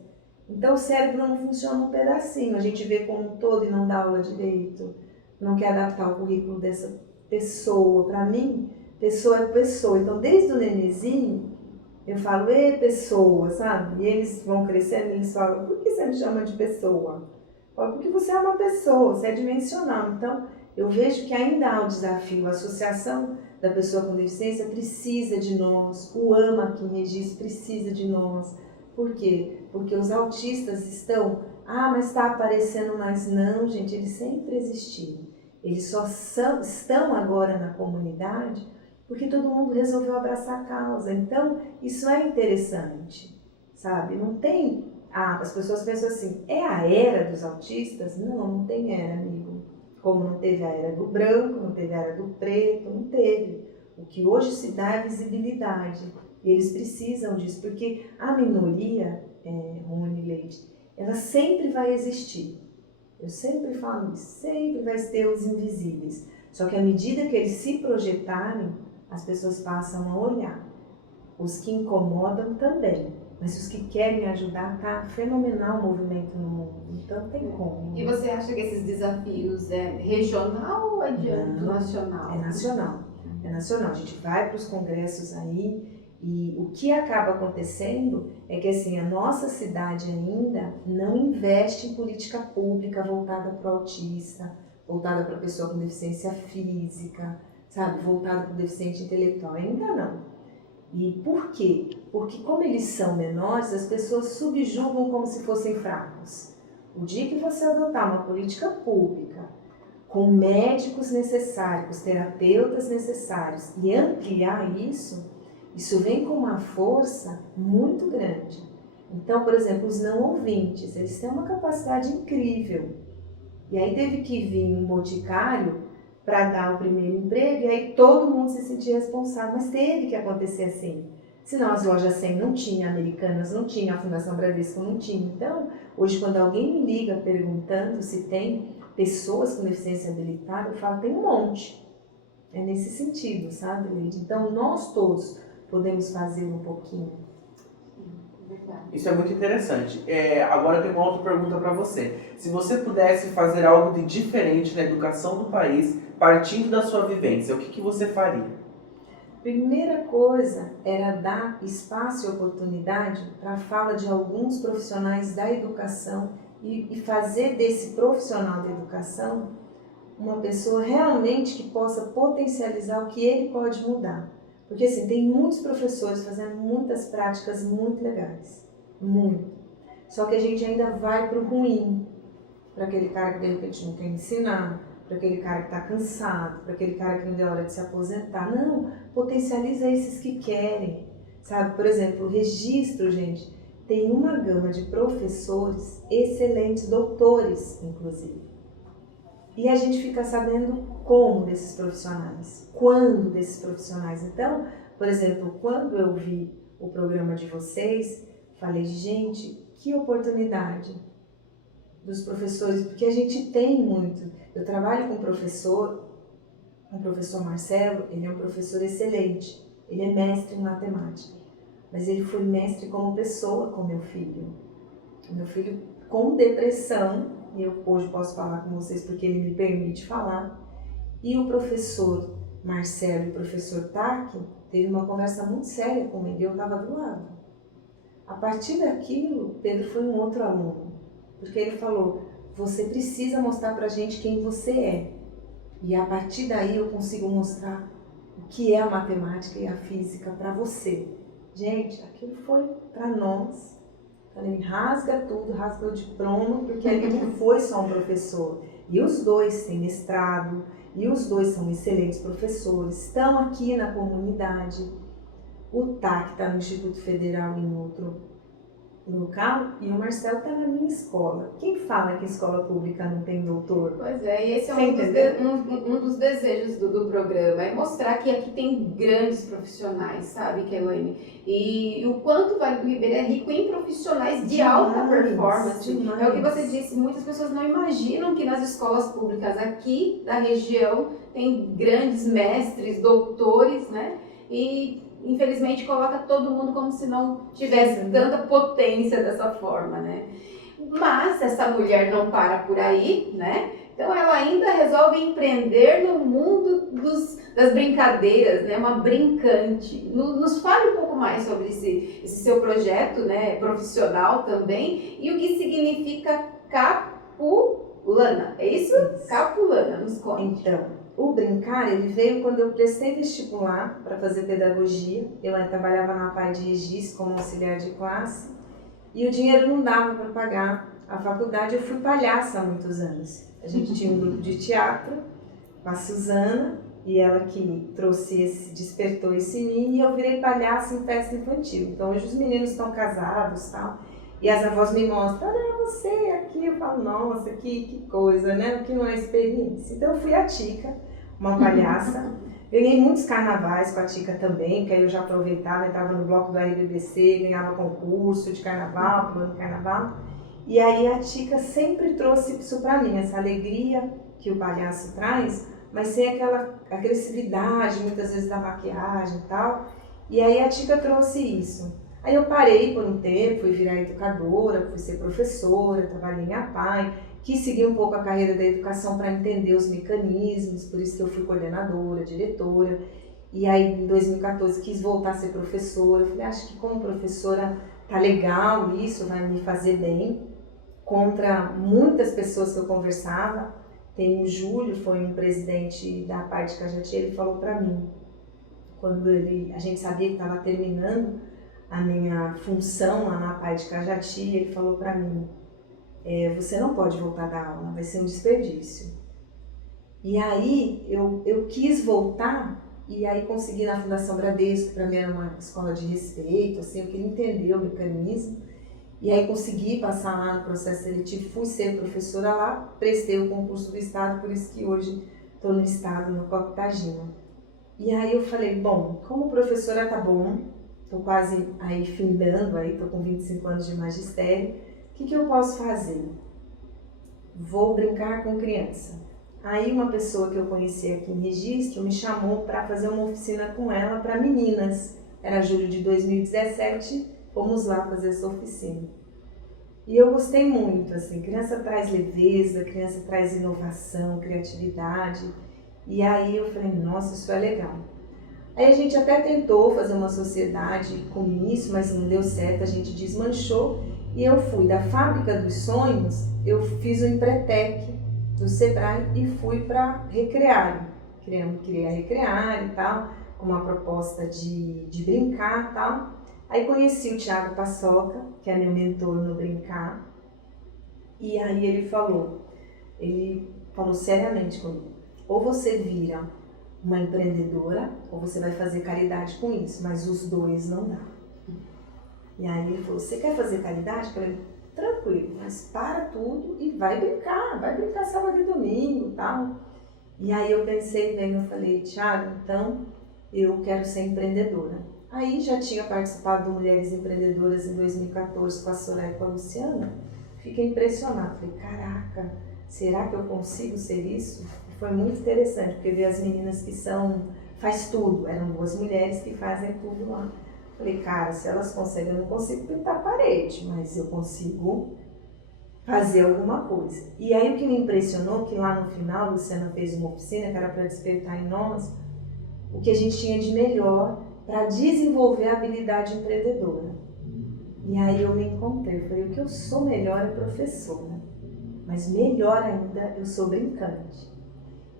Então o cérebro não funciona um pedacinho, a gente vê como um todo e não dá aula direito, não quer adaptar o currículo dessa pessoa. Para mim, pessoa é pessoa. Então desde o nenenzinho, eu falo, pessoa, sabe? E eles vão crescendo e eles falam, por que você me chama de pessoa? Eu falo, porque você é uma pessoa, você é dimensional. Então eu vejo que ainda há o desafio, a associação da pessoa com deficiência precisa de nós, o AMA aqui em Regis precisa de nós. Por quê? Porque os autistas estão, mas está aparecendo mais. Não, gente, eles sempre existiram. Eles só estão agora na comunidade porque todo mundo resolveu abraçar a causa. Então, isso é interessante, sabe? Não tem... as pessoas pensam assim, é a era dos autistas? Não, não tem era, amigo. Como não teve a era do branco, não teve a era do preto, não teve. O que hoje se dá é visibilidade. E eles precisam disso, porque a minoria, Rony Leite, ela sempre vai existir. Eu sempre falo isso, sempre vai ter os invisíveis. Só que à medida que eles se projetarem, as pessoas passam a olhar. Os que incomodam também. Mas os que querem ajudar, tá fenomenal o movimento no mundo. Então tem como. E você acha que esses desafios é regional ou é de âmbito Não, nacional? É nacional. É nacional. A gente vai para os congressos aí e o que acaba acontecendo é que assim, a nossa cidade ainda não investe em política pública voltada para o autista, voltada para a pessoa com deficiência física, sabe? Voltada para o deficiente intelectual. Ainda não. E por quê? Porque como eles são menores, as pessoas subjugam como se fossem fracos. O dia que você adotar uma política pública com médicos necessários, terapeutas necessários e ampliar isso vem com uma força muito grande. Então, por exemplo, os não ouvintes, eles têm uma capacidade incrível. E aí teve que vir um boticário para dar o primeiro emprego, e aí todo mundo se sentia responsável, mas teve que acontecer assim. Senão as lojas 100 não tinha, Americanas não tinha, a Fundação Bradesco não tinha. Então, hoje quando alguém me liga perguntando se tem pessoas com deficiência habilitada, eu falo, tem um monte. É nesse sentido, sabe, Leide? Então, nós todos podemos fazer um pouquinho. Isso é muito interessante. Agora eu tenho uma outra pergunta para você. Se você pudesse fazer algo de diferente na educação do país, partindo da sua vivência, o que você faria? Primeira coisa era dar espaço e oportunidade para a fala de alguns profissionais da educação e fazer desse profissional da educação uma pessoa realmente que possa potencializar o que ele pode mudar. Porque assim, tem muitos professores fazendo muitas práticas muito legais, muito. Só que a gente ainda vai para o ruim, para aquele cara que de repente não quer ensinar, para aquele cara que está cansado, para aquele cara que não deu hora de se aposentar. Não, potencializa esses que querem, sabe? Por exemplo, o registro, gente, tem uma gama de professores excelentes, doutores, inclusive. E a gente fica sabendo como desses profissionais, quando desses profissionais. Então, por exemplo, quando eu vi o programa de vocês, falei, gente, que oportunidade dos professores, porque a gente tem muito. Eu trabalho com um professor Marcelo, ele é um professor excelente, ele é mestre em matemática, mas ele foi mestre como pessoa com meu filho. Meu filho com depressão, e eu hoje posso falar com vocês porque ele me permite falar, e o professor Marcelo e o professor Taki teve uma conversa muito séria com ele, eu estava do lado. A partir daquilo, Pedro foi um outro aluno, porque ele falou, você precisa mostrar pra gente quem você é. E a partir daí eu consigo mostrar o que é a matemática e a física para você. Gente, aquilo foi para nós. Falei, rasga tudo, rasga o diploma, porque ali não foi só um professor. E os dois têm mestrado, e os dois são excelentes professores, estão aqui na comunidade. O TAC está no Instituto Federal em outro local, e o Marcelo está na minha escola. Quem fala que escola pública não tem doutor? Pois é, e esse é um dos desejos do programa, é mostrar que aqui tem grandes profissionais, sabe, Kelaine? E o quanto o Vale do Ribeira é rico em profissionais de alta performance. Demais. É o que você disse, muitas pessoas não imaginam que nas escolas públicas aqui da região tem grandes mestres, doutores, né? E infelizmente coloca todo mundo como se não tivesse tanta potência dessa forma, né? Mas essa mulher não para por aí, né? Então ela ainda resolve empreender no mundo das brincadeiras, né? Uma brincante. Nos fale um pouco mais sobre esse seu projeto, né? Profissional também, e o que significa Capulana. É isso? Capulana, nos conte. Então, o brincar, ele veio quando eu prestei vestibular para fazer pedagogia. Eu trabalhava na PAI de Regis como auxiliar de classe e o dinheiro não dava para pagar a faculdade. Eu fui palhaça há muitos anos. A gente tinha um grupo de teatro com a Suzana e ela que despertou esse em mim, e eu virei palhaça em festa infantil. Então hoje os meninos estão casados e tal. E as avós me mostram, olha você aqui, eu falo, nossa, que coisa, né? O que não é experiência. Então eu fui a Tica, uma palhaça. Ganhei muitos carnavais com a Tica também, porque aí eu já aproveitava, entrava no bloco do RBBC, ganhava concurso de carnaval, plano de carnaval. E aí a Tica sempre trouxe isso para mim, essa alegria que o palhaço traz, mas sem aquela agressividade, muitas vezes da maquiagem e tal. E aí a Tica trouxe isso. Aí eu parei por um tempo, fui virar educadora, fui ser professora, trabalhei em APAE, quis seguir um pouco a carreira da educação para entender os mecanismos, por isso que eu fui coordenadora, diretora. E aí em 2014 quis voltar a ser professora, falei, acho que como professora tá legal isso, vai me fazer bem. Contra muitas pessoas que eu conversava, tem o Júlio, foi um presidente da APAE de Cajati, ele falou para mim, quando a gente sabia que estava terminando a minha função lá na APAE de Cajati, ele falou para mim, você não pode voltar a dar aula, vai ser um desperdício. E aí eu quis voltar, e aí consegui na Fundação Bradesco, para mim era uma escola de respeito, assim, eu queria entender o mecanismo, e aí consegui passar lá no processo seletivo, fui ser professora lá, prestei o concurso do Estado, por isso que hoje estou no Estado, no Coptagina. E aí eu falei, bom, como professora tá bom, estou quase aí findando, estou com 25 anos de magistério, o que eu posso fazer? Vou brincar com criança. Aí uma pessoa que eu conheci aqui em Registro me chamou para fazer uma oficina com ela para meninas. Era julho de 2017, fomos lá fazer essa oficina. E eu gostei muito, assim, criança traz leveza, criança traz inovação, criatividade. E aí eu falei, nossa, isso é legal. Aí a gente até tentou fazer uma sociedade com isso, mas não deu certo, a gente desmanchou. E eu fui da Fábrica dos Sonhos, eu fiz o Empretec do Sebrae e fui para Recreário. Criei a Recreário e tal, com uma proposta de brincar e tal. Aí conheci o Thiago Paçoca, que é meu mentor no Brincar. E aí ele falou seriamente comigo, ou você vira uma empreendedora, ou você vai fazer caridade com isso, mas os dois não dá. E aí ele falou, você quer fazer caridade? Eu falei, tranquilo, mas para tudo e vai brincar sábado e domingo e tal. E aí eu pensei bem, eu falei, Thiago, então eu quero ser empreendedora. Aí já tinha participado do Mulheres Empreendedoras em 2014 com a Soraya e com a Luciana. Fiquei impressionada, falei, caraca, será que eu consigo ser isso? Foi muito interessante, porque ver as meninas que faz tudo, eram 2 mulheres que fazem tudo lá. Falei, cara, se elas conseguem, eu não consigo pintar a parede, mas eu consigo fazer alguma coisa. E aí o que me impressionou, que lá no final, a Luciana fez uma oficina que era para despertar em nós o que a gente tinha de melhor para desenvolver a habilidade empreendedora. E aí eu me encontrei, eu falei, o que eu sou melhor é professora, mas melhor ainda eu sou brincante.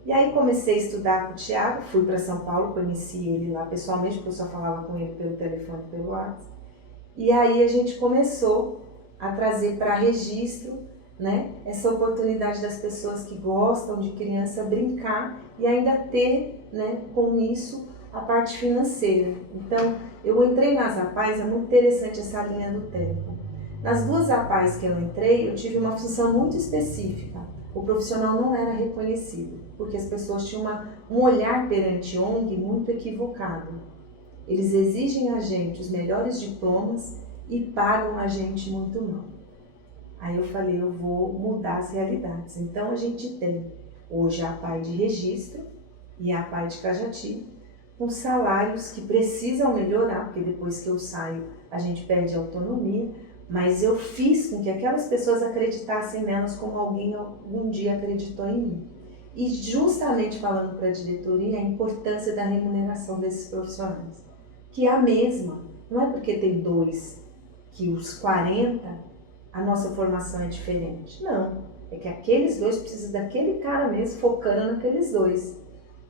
E aí comecei a estudar com o Thiago, fui para São Paulo, conheci ele lá pessoalmente, porque eu só falava com ele pelo telefone e pelo WhatsApp. E aí a gente começou a trazer para Registro, né, essa oportunidade das pessoas que gostam de criança brincar e ainda ter, né, com isso a parte financeira. Então, eu entrei nas APAES, é muito interessante essa linha do tempo. Nas 2 APAES que eu entrei, eu tive uma função muito específica. O profissional não era reconhecido, porque as pessoas tinham um olhar perante ONG muito equivocado. Eles exigem a gente os melhores diplomas e pagam a gente muito mal. Aí eu falei, eu vou mudar as realidades. Então a gente tem hoje a APAE de Registro e a APAE de Cajati, com salários que precisam melhorar, porque depois que eu saio a gente perde autonomia, mas eu fiz com que aquelas pessoas acreditassem nelas como alguém algum dia acreditou em mim. E justamente falando para a diretoria a importância da remuneração desses profissionais, que é a mesma, não é porque tem 2 que os 40 a nossa formação é diferente, não, é que aqueles 2 precisam daquele cara mesmo focando naqueles 2,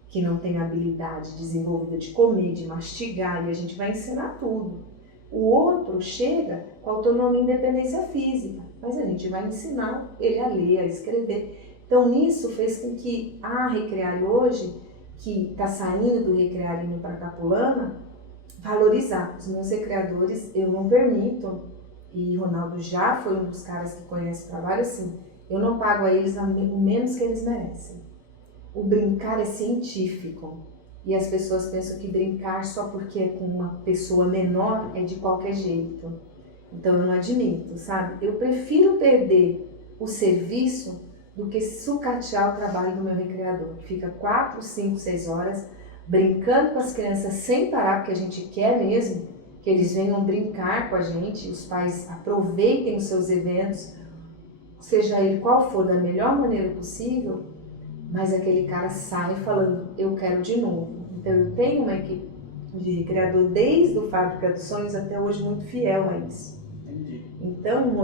que não tem habilidade desenvolvida de comer, de mastigar, e a gente vai ensinar tudo. O outro chega com autonomia e independência física, mas a gente vai ensinar ele a ler, a escrever. Então isso fez com que a Recreário hoje, que está saindo do Recreário indo para a Capulana, valorizar. Os meus recreadores eu não permito, e Ronaldo já foi um dos caras que conhece o trabalho, assim, eu não pago a eles o menos que eles merecem. O brincar é científico. E as pessoas pensam que brincar só porque é com uma pessoa menor é de qualquer jeito. Então eu não admito, sabe? Eu prefiro perder o serviço do que sucatear o trabalho do meu recreador, que fica 4, 5, 6 horas brincando com as crianças sem parar, porque a gente quer mesmo que eles venham brincar com a gente, os pais aproveitem os seus eventos, seja ele qual for, da melhor maneira possível, mas aquele cara sai falando, eu quero de novo. Então eu tenho uma equipe de recreador desde o Fábrica dos Sonhos até hoje muito fiel a isso. Entendi. Então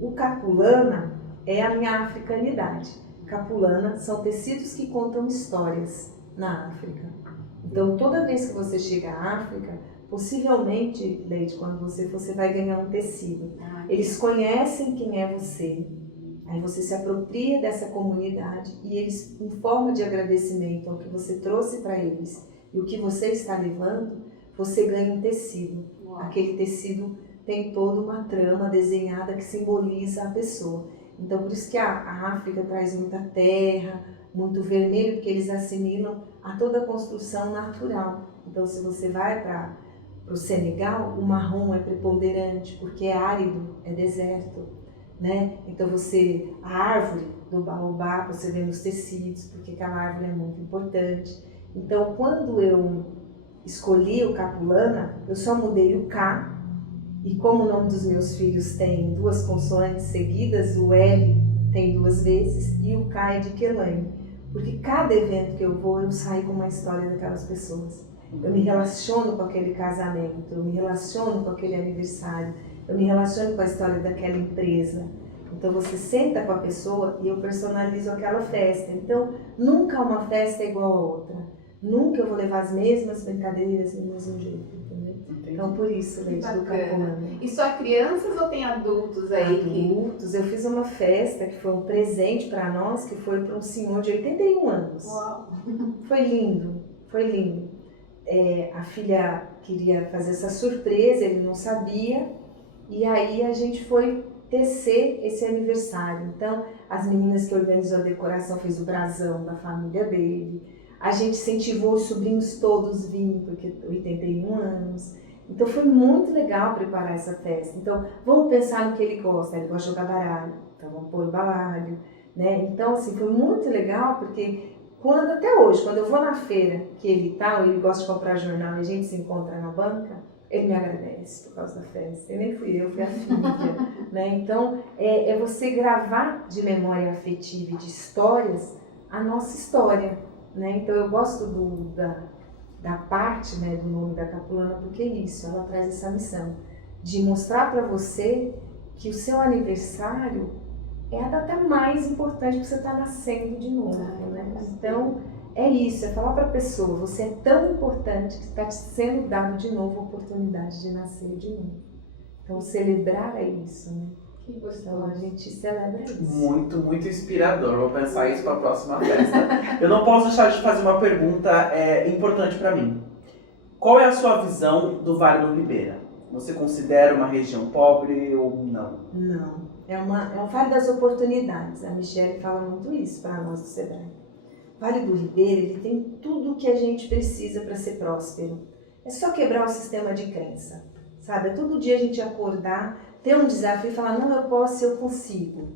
o capulana é a minha africanidade. Capulana são tecidos que contam histórias na África. Então toda vez que você chega à África, possivelmente, Leide, quando você vai ganhar um tecido. Eles conhecem quem é você, aí você se apropria dessa comunidade e eles, em forma de agradecimento ao que você trouxe para eles e o que você está levando, você ganha um tecido. Uau. Aquele tecido tem toda uma trama desenhada que simboliza a pessoa. Então, por isso que a África traz muita terra, muito vermelho, porque eles assimilam a toda a construção natural. Então, se você vai para o Senegal, o marrom é preponderante, porque é árido, é deserto, né? Então, a árvore do baobá, você vê nos tecidos, porque aquela árvore é muito importante. Então, quando eu escolhi o capulana, eu só mudei o K, e como o nome dos meus filhos tem 2 consoantes seguidas, o L tem 2 vezes e o K é de Quelane. Porque cada evento que eu vou, eu saio com uma história daquelas pessoas. Eu me relaciono com aquele casamento, eu me relaciono com aquele aniversário, eu me relaciono com a história daquela empresa. Então você senta com a pessoa e eu personalizo aquela festa. Então nunca uma festa é igual a outra. Nunca eu vou levar as mesmas brincadeiras do mesmo jeito, entendeu? Entendi. Então por isso, Leite do Capulana. E só crianças ou tem adultos aí Adultos. Eu fiz uma festa que foi um presente para nós, que foi para um senhor de 81 anos. Uau. Foi lindo, foi lindo. A filha queria fazer essa surpresa, ele não sabia, e aí a gente foi tecer esse aniversário. Então, as meninas que organizou a decoração fez o brasão da família dele, a gente incentivou os sobrinhos todos virem, porque 81 anos. Então foi muito legal preparar essa festa. Então, vamos pensar no que ele gosta de jogar baralho, então vamos pôr o baralho, né? Então, assim, foi muito legal, porque até hoje, quando eu vou na feira que ele gosta de comprar jornal e a gente se encontra na banca, ele me agradece por causa da festa. E nem fui eu, fui a filha, né? Então, é você gravar de memória afetiva e de histórias a nossa história, né? Então, eu gosto da parte, né, do nome da Capulana, porque é isso, ela traz essa missão de mostrar para você que o seu aniversário é a data mais importante que você está nascendo de novo, né? Então, é isso, é falar para a pessoa, você é tão importante que está te sendo dado de novo a oportunidade de nascer de novo. Então, celebrar é isso, né? Que gostoso. Então, a gente celebra isso. Muito, muito inspirador. Vou pensar isso para a próxima festa. Eu não posso deixar de fazer uma pergunta importante para mim. Qual é a sua visão do Vale do Ribeira? Você considera uma região pobre ou não? Não. É um vale das oportunidades. A Michelle fala muito isso para nós do Sebrae. O Vale do Ribeira, ele tem tudo o que a gente precisa para ser próspero. É só quebrar o sistema de crença, sabe? É todo dia a gente acordar, ter um desafio e falar, não, eu posso, eu consigo,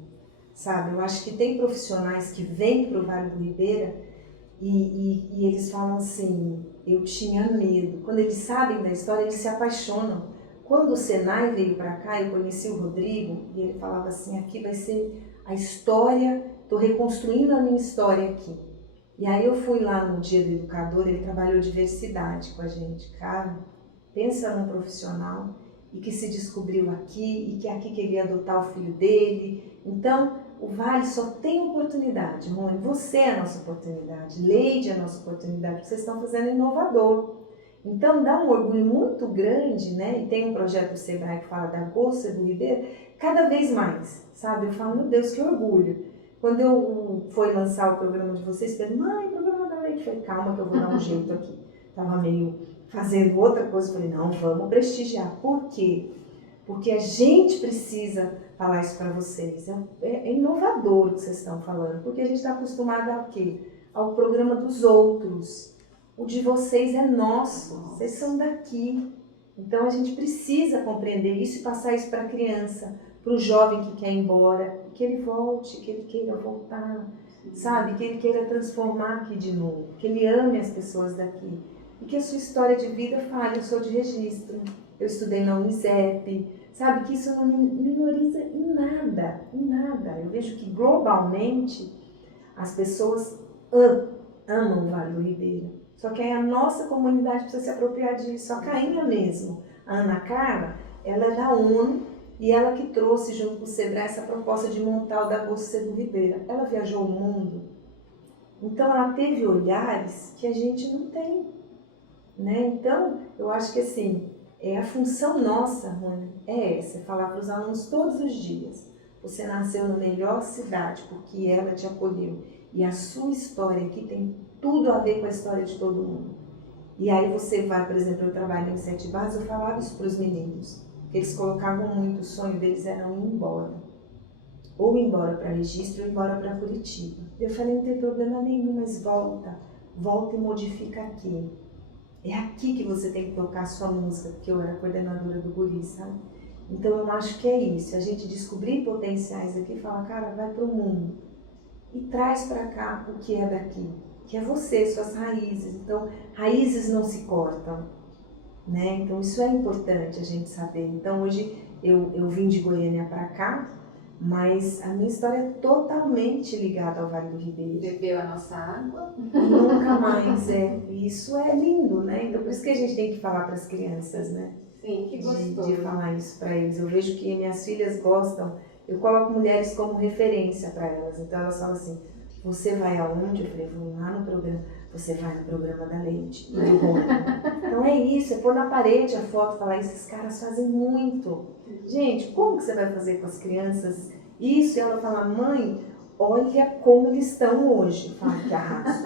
sabe? Eu acho que tem profissionais que vêm para o Vale do Ribeira e eles falam assim, eu tinha medo. Quando eles sabem da história, eles se apaixonam. Quando o Senai veio para cá, eu conheci o Rodrigo e ele falava assim, aqui vai ser a história, estou reconstruindo a minha história aqui. E aí eu fui lá no Dia do Educador, ele trabalhou diversidade com a gente. Cara, pensa num profissional e que se descobriu aqui e que é aqui que ele ia adotar o filho dele. Então, o Vale só tem oportunidade, Rony. Você é a nossa oportunidade, Leide é a nossa oportunidade, porque vocês estão fazendo inovador. Então, dá um orgulho muito grande, né? E tem um projeto do Sebrae que fala da Gosta do Ribeira, cada vez mais, sabe? Eu falo, meu Deus, que orgulho. Quando eu fui lançar o programa de vocês, eu falei, mãe, o programa da Leide. Eu falei, calma que eu vou dar um jeito aqui. Tava meio fazendo outra coisa, eu falei, não, vamos prestigiar. Por quê? Porque a gente precisa falar isso para vocês. É inovador o que vocês estão falando, porque a gente está acostumado ao quê? Ao programa dos outros. O de vocês é nosso, vocês são daqui. Então a gente precisa compreender isso e passar isso para a criança, para o jovem que quer ir embora, que ele volte, que ele queira voltar, sabe? Que ele queira transformar aqui de novo, que ele ame as pessoas daqui. E que a sua história de vida fale, eu sou de registro, eu estudei na Unicep, sabe? Que isso não minoriza em nada, em nada. Eu vejo que globalmente as pessoas amam o Vale do Ribeira. Só que aí a nossa comunidade precisa se apropriar disso. A Cainha mesmo, a Ana Carla, ela é da ONU e ela que trouxe junto com o Sebrae essa proposta de montar o Dagosto Seco Ribeira. Ela viajou o mundo, então ela teve olhares que a gente não tem, né? Então, eu acho que assim, a função nossa, Rony, é essa, é falar para os alunos todos os dias. Você nasceu na melhor cidade porque ela te acolheu. E a sua história aqui tem tudo a ver com a história de todo mundo. E aí você vai, por exemplo, eu trabalho em 7 bases, eu falava isso para os meninos. Eles colocavam muito, o sonho deles era ir embora. Ou ir embora para Registro, ou ir embora para Curitiba. Eu falei, não tem problema nenhum, mas volta e modifica aqui. É aqui que você tem que tocar a sua música, porque eu era coordenadora do Guri, sabe? Então eu acho que é isso, a gente descobrir potenciais aqui e falar, cara, vai para o mundo e traz para cá o que é daqui, que é você, suas raízes. Então, raízes não se cortam, né? Então isso é importante a gente saber. Então hoje eu vim de Goiânia para cá, mas a minha história é totalmente ligada ao Vale do Ribeira. Bebeu a nossa água? Nunca mais, Isso é lindo, né? Então por isso que a gente tem que falar para as crianças, né? Sim, que gostoso. De falar isso para eles. Eu vejo que minhas filhas gostam, eu coloco mulheres como referência para elas. Então elas falam assim, você vai aonde? Eu falei, vou lá no programa. Você vai no programa da Leite, do Rony. Então é isso, é pôr na parede a foto, falar, esses caras fazem muito. Gente, como que você vai fazer com as crianças isso? E ela fala, mãe, olha como eles estão hoje. Fala que arraso.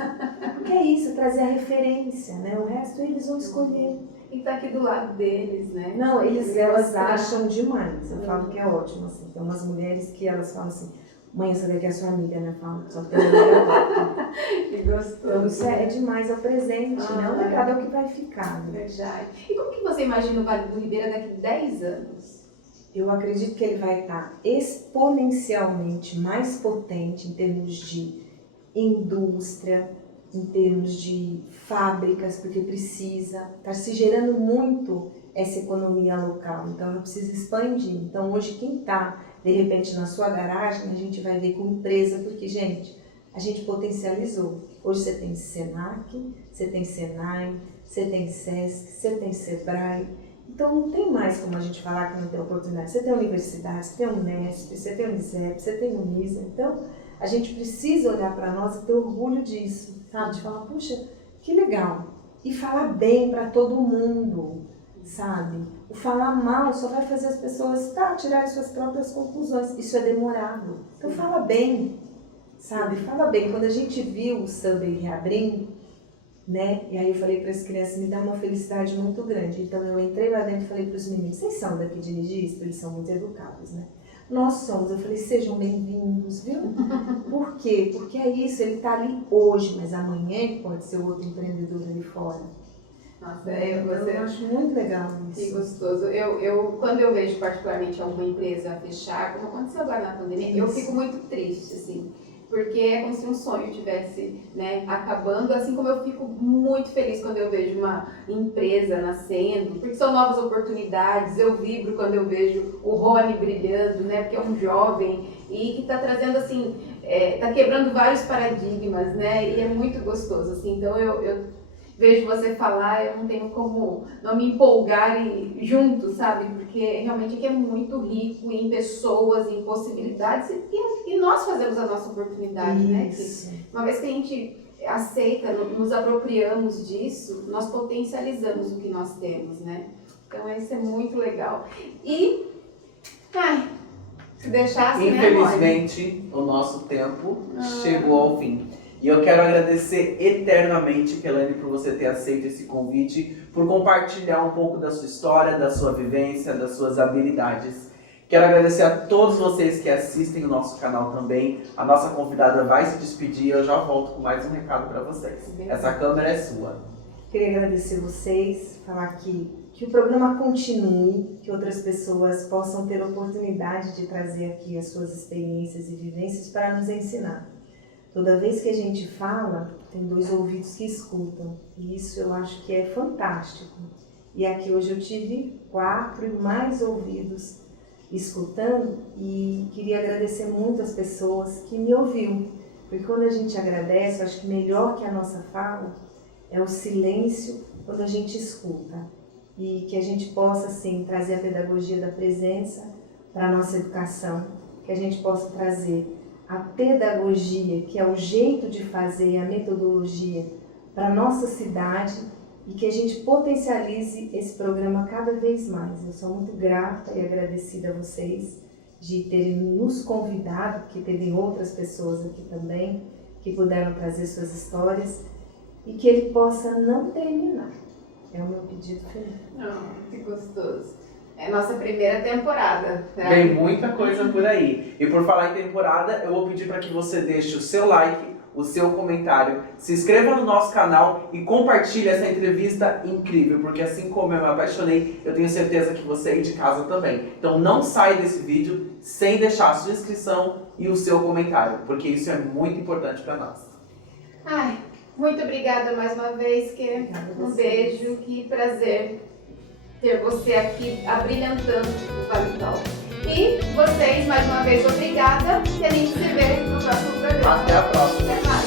Porque é isso, trazer a referência, né? O resto eles vão escolher. E tá aqui do lado deles, né? Não, elas acham demais. Eu falo que é ótimo, assim. Tem umas mulheres que elas falam assim, mãe, essa daqui é sua amiga, né? Fala, só tem uma. Que gostoso. Então isso é demais, é o presente, né? O legado é o que vai ficar. Né? Verdade. E como que você imagina o Vale do Ribeira daqui a 10 anos? Eu acredito que ele vai estar exponencialmente mais potente em termos de indústria, em termos de fábricas, porque precisa, está se gerando muito essa economia local, então ela precisa expandir. Então hoje quem está, de repente, na sua garagem, a gente vai ver como empresa, porque, gente, a gente potencializou. Hoje você tem Senac, você tem Senai, você tem Sesc, você tem Sebrae. Então não tem mais como a gente falar que não tem oportunidade. Você tem universidade, você tem Unesp, você tem Unicep, você tem Unisa. Então a gente precisa olhar para nós e ter orgulho disso, sabe? De falar, puxa, que legal. E falar bem para todo mundo, sabe? O falar mal só vai fazer as pessoas tirarem suas próprias conclusões. Isso é demorado. Então fala bem, sabe? Fala bem. Quando a gente viu o Subway reabrindo, né? E aí eu falei para as crianças, me dá uma felicidade muito grande. Então eu entrei lá dentro e falei para os meninos, vocês são daqui de Registro? Eles são muito educados, né? Nós somos. Eu falei, sejam bem-vindos, viu? Por quê? Porque é isso, ele está ali hoje, mas amanhã ele pode ser outro empreendedor ali fora. Nossa, eu acho muito legal isso. Que gostoso. Quando eu vejo particularmente alguma empresa fechar, como aconteceu agora na pandemia, eu fico muito triste, assim. Porque é como se um sonho tivesse, né, acabando, assim como eu fico muito feliz quando eu vejo uma empresa nascendo, porque são novas oportunidades, eu vibro quando eu vejo o Rony brilhando, né, porque é um jovem e que está trazendo, assim, está quebrando vários paradigmas, né, e é muito gostoso, assim, então eu vejo você falar, eu não tenho como não me empolgar junto, sabe? Porque realmente aqui é muito rico em pessoas, em possibilidades, e nós fazemos a nossa oportunidade, né? Uma vez que a gente aceita, nos apropriamos disso, nós potencializamos o que nós temos, né? Então isso é muito legal. E, se deixasse, infelizmente, o nosso tempo chegou ao fim. E eu quero agradecer eternamente, Kelane, por você ter aceito esse convite, por compartilhar um pouco da sua história, da sua vivência, das suas habilidades. Quero agradecer a todos vocês que assistem o nosso canal também. A nossa convidada vai se despedir e eu já volto com mais um recado para vocês. Essa câmera é sua. Queria agradecer vocês, falar que que o programa continue, que outras pessoas possam ter oportunidade de trazer aqui as suas experiências e vivências para nos ensinar. Toda vez que a gente fala, tem 2 ouvidos que escutam, e isso eu acho que é fantástico. E aqui hoje eu tive 4 e mais ouvidos escutando, e queria agradecer muito as pessoas que me ouviram, porque quando a gente agradece, eu acho que melhor que a nossa fala é o silêncio quando a gente escuta. E que a gente possa, sim, trazer a pedagogia da presença para a nossa educação, que a gente possa trazer a pedagogia, que é o jeito de fazer, a metodologia, para a nossa cidade e que a gente potencialize esse programa cada vez mais. Eu sou muito grata e agradecida a vocês de terem nos convidado, porque teve outras pessoas aqui também que puderam trazer suas histórias e que ele possa não terminar. É o meu pedido final. Que gostoso. É a nossa primeira temporada. Né? Tem muita coisa por aí. E por falar em temporada, eu vou pedir para que você deixe o seu like, o seu comentário, se inscreva no nosso canal e compartilhe essa entrevista incrível, porque assim como eu me apaixonei, eu tenho certeza que você aí de casa também. Então não sai desse vídeo sem deixar a sua inscrição e o seu comentário, porque isso é muito importante para nós. Ai, muito obrigada mais uma vez, que um beijo, que prazer ter você aqui abrilhantando o Vale Talk. E vocês, mais uma vez, obrigada, e a gente se vê no próximo programa. Até a próxima. Até mais.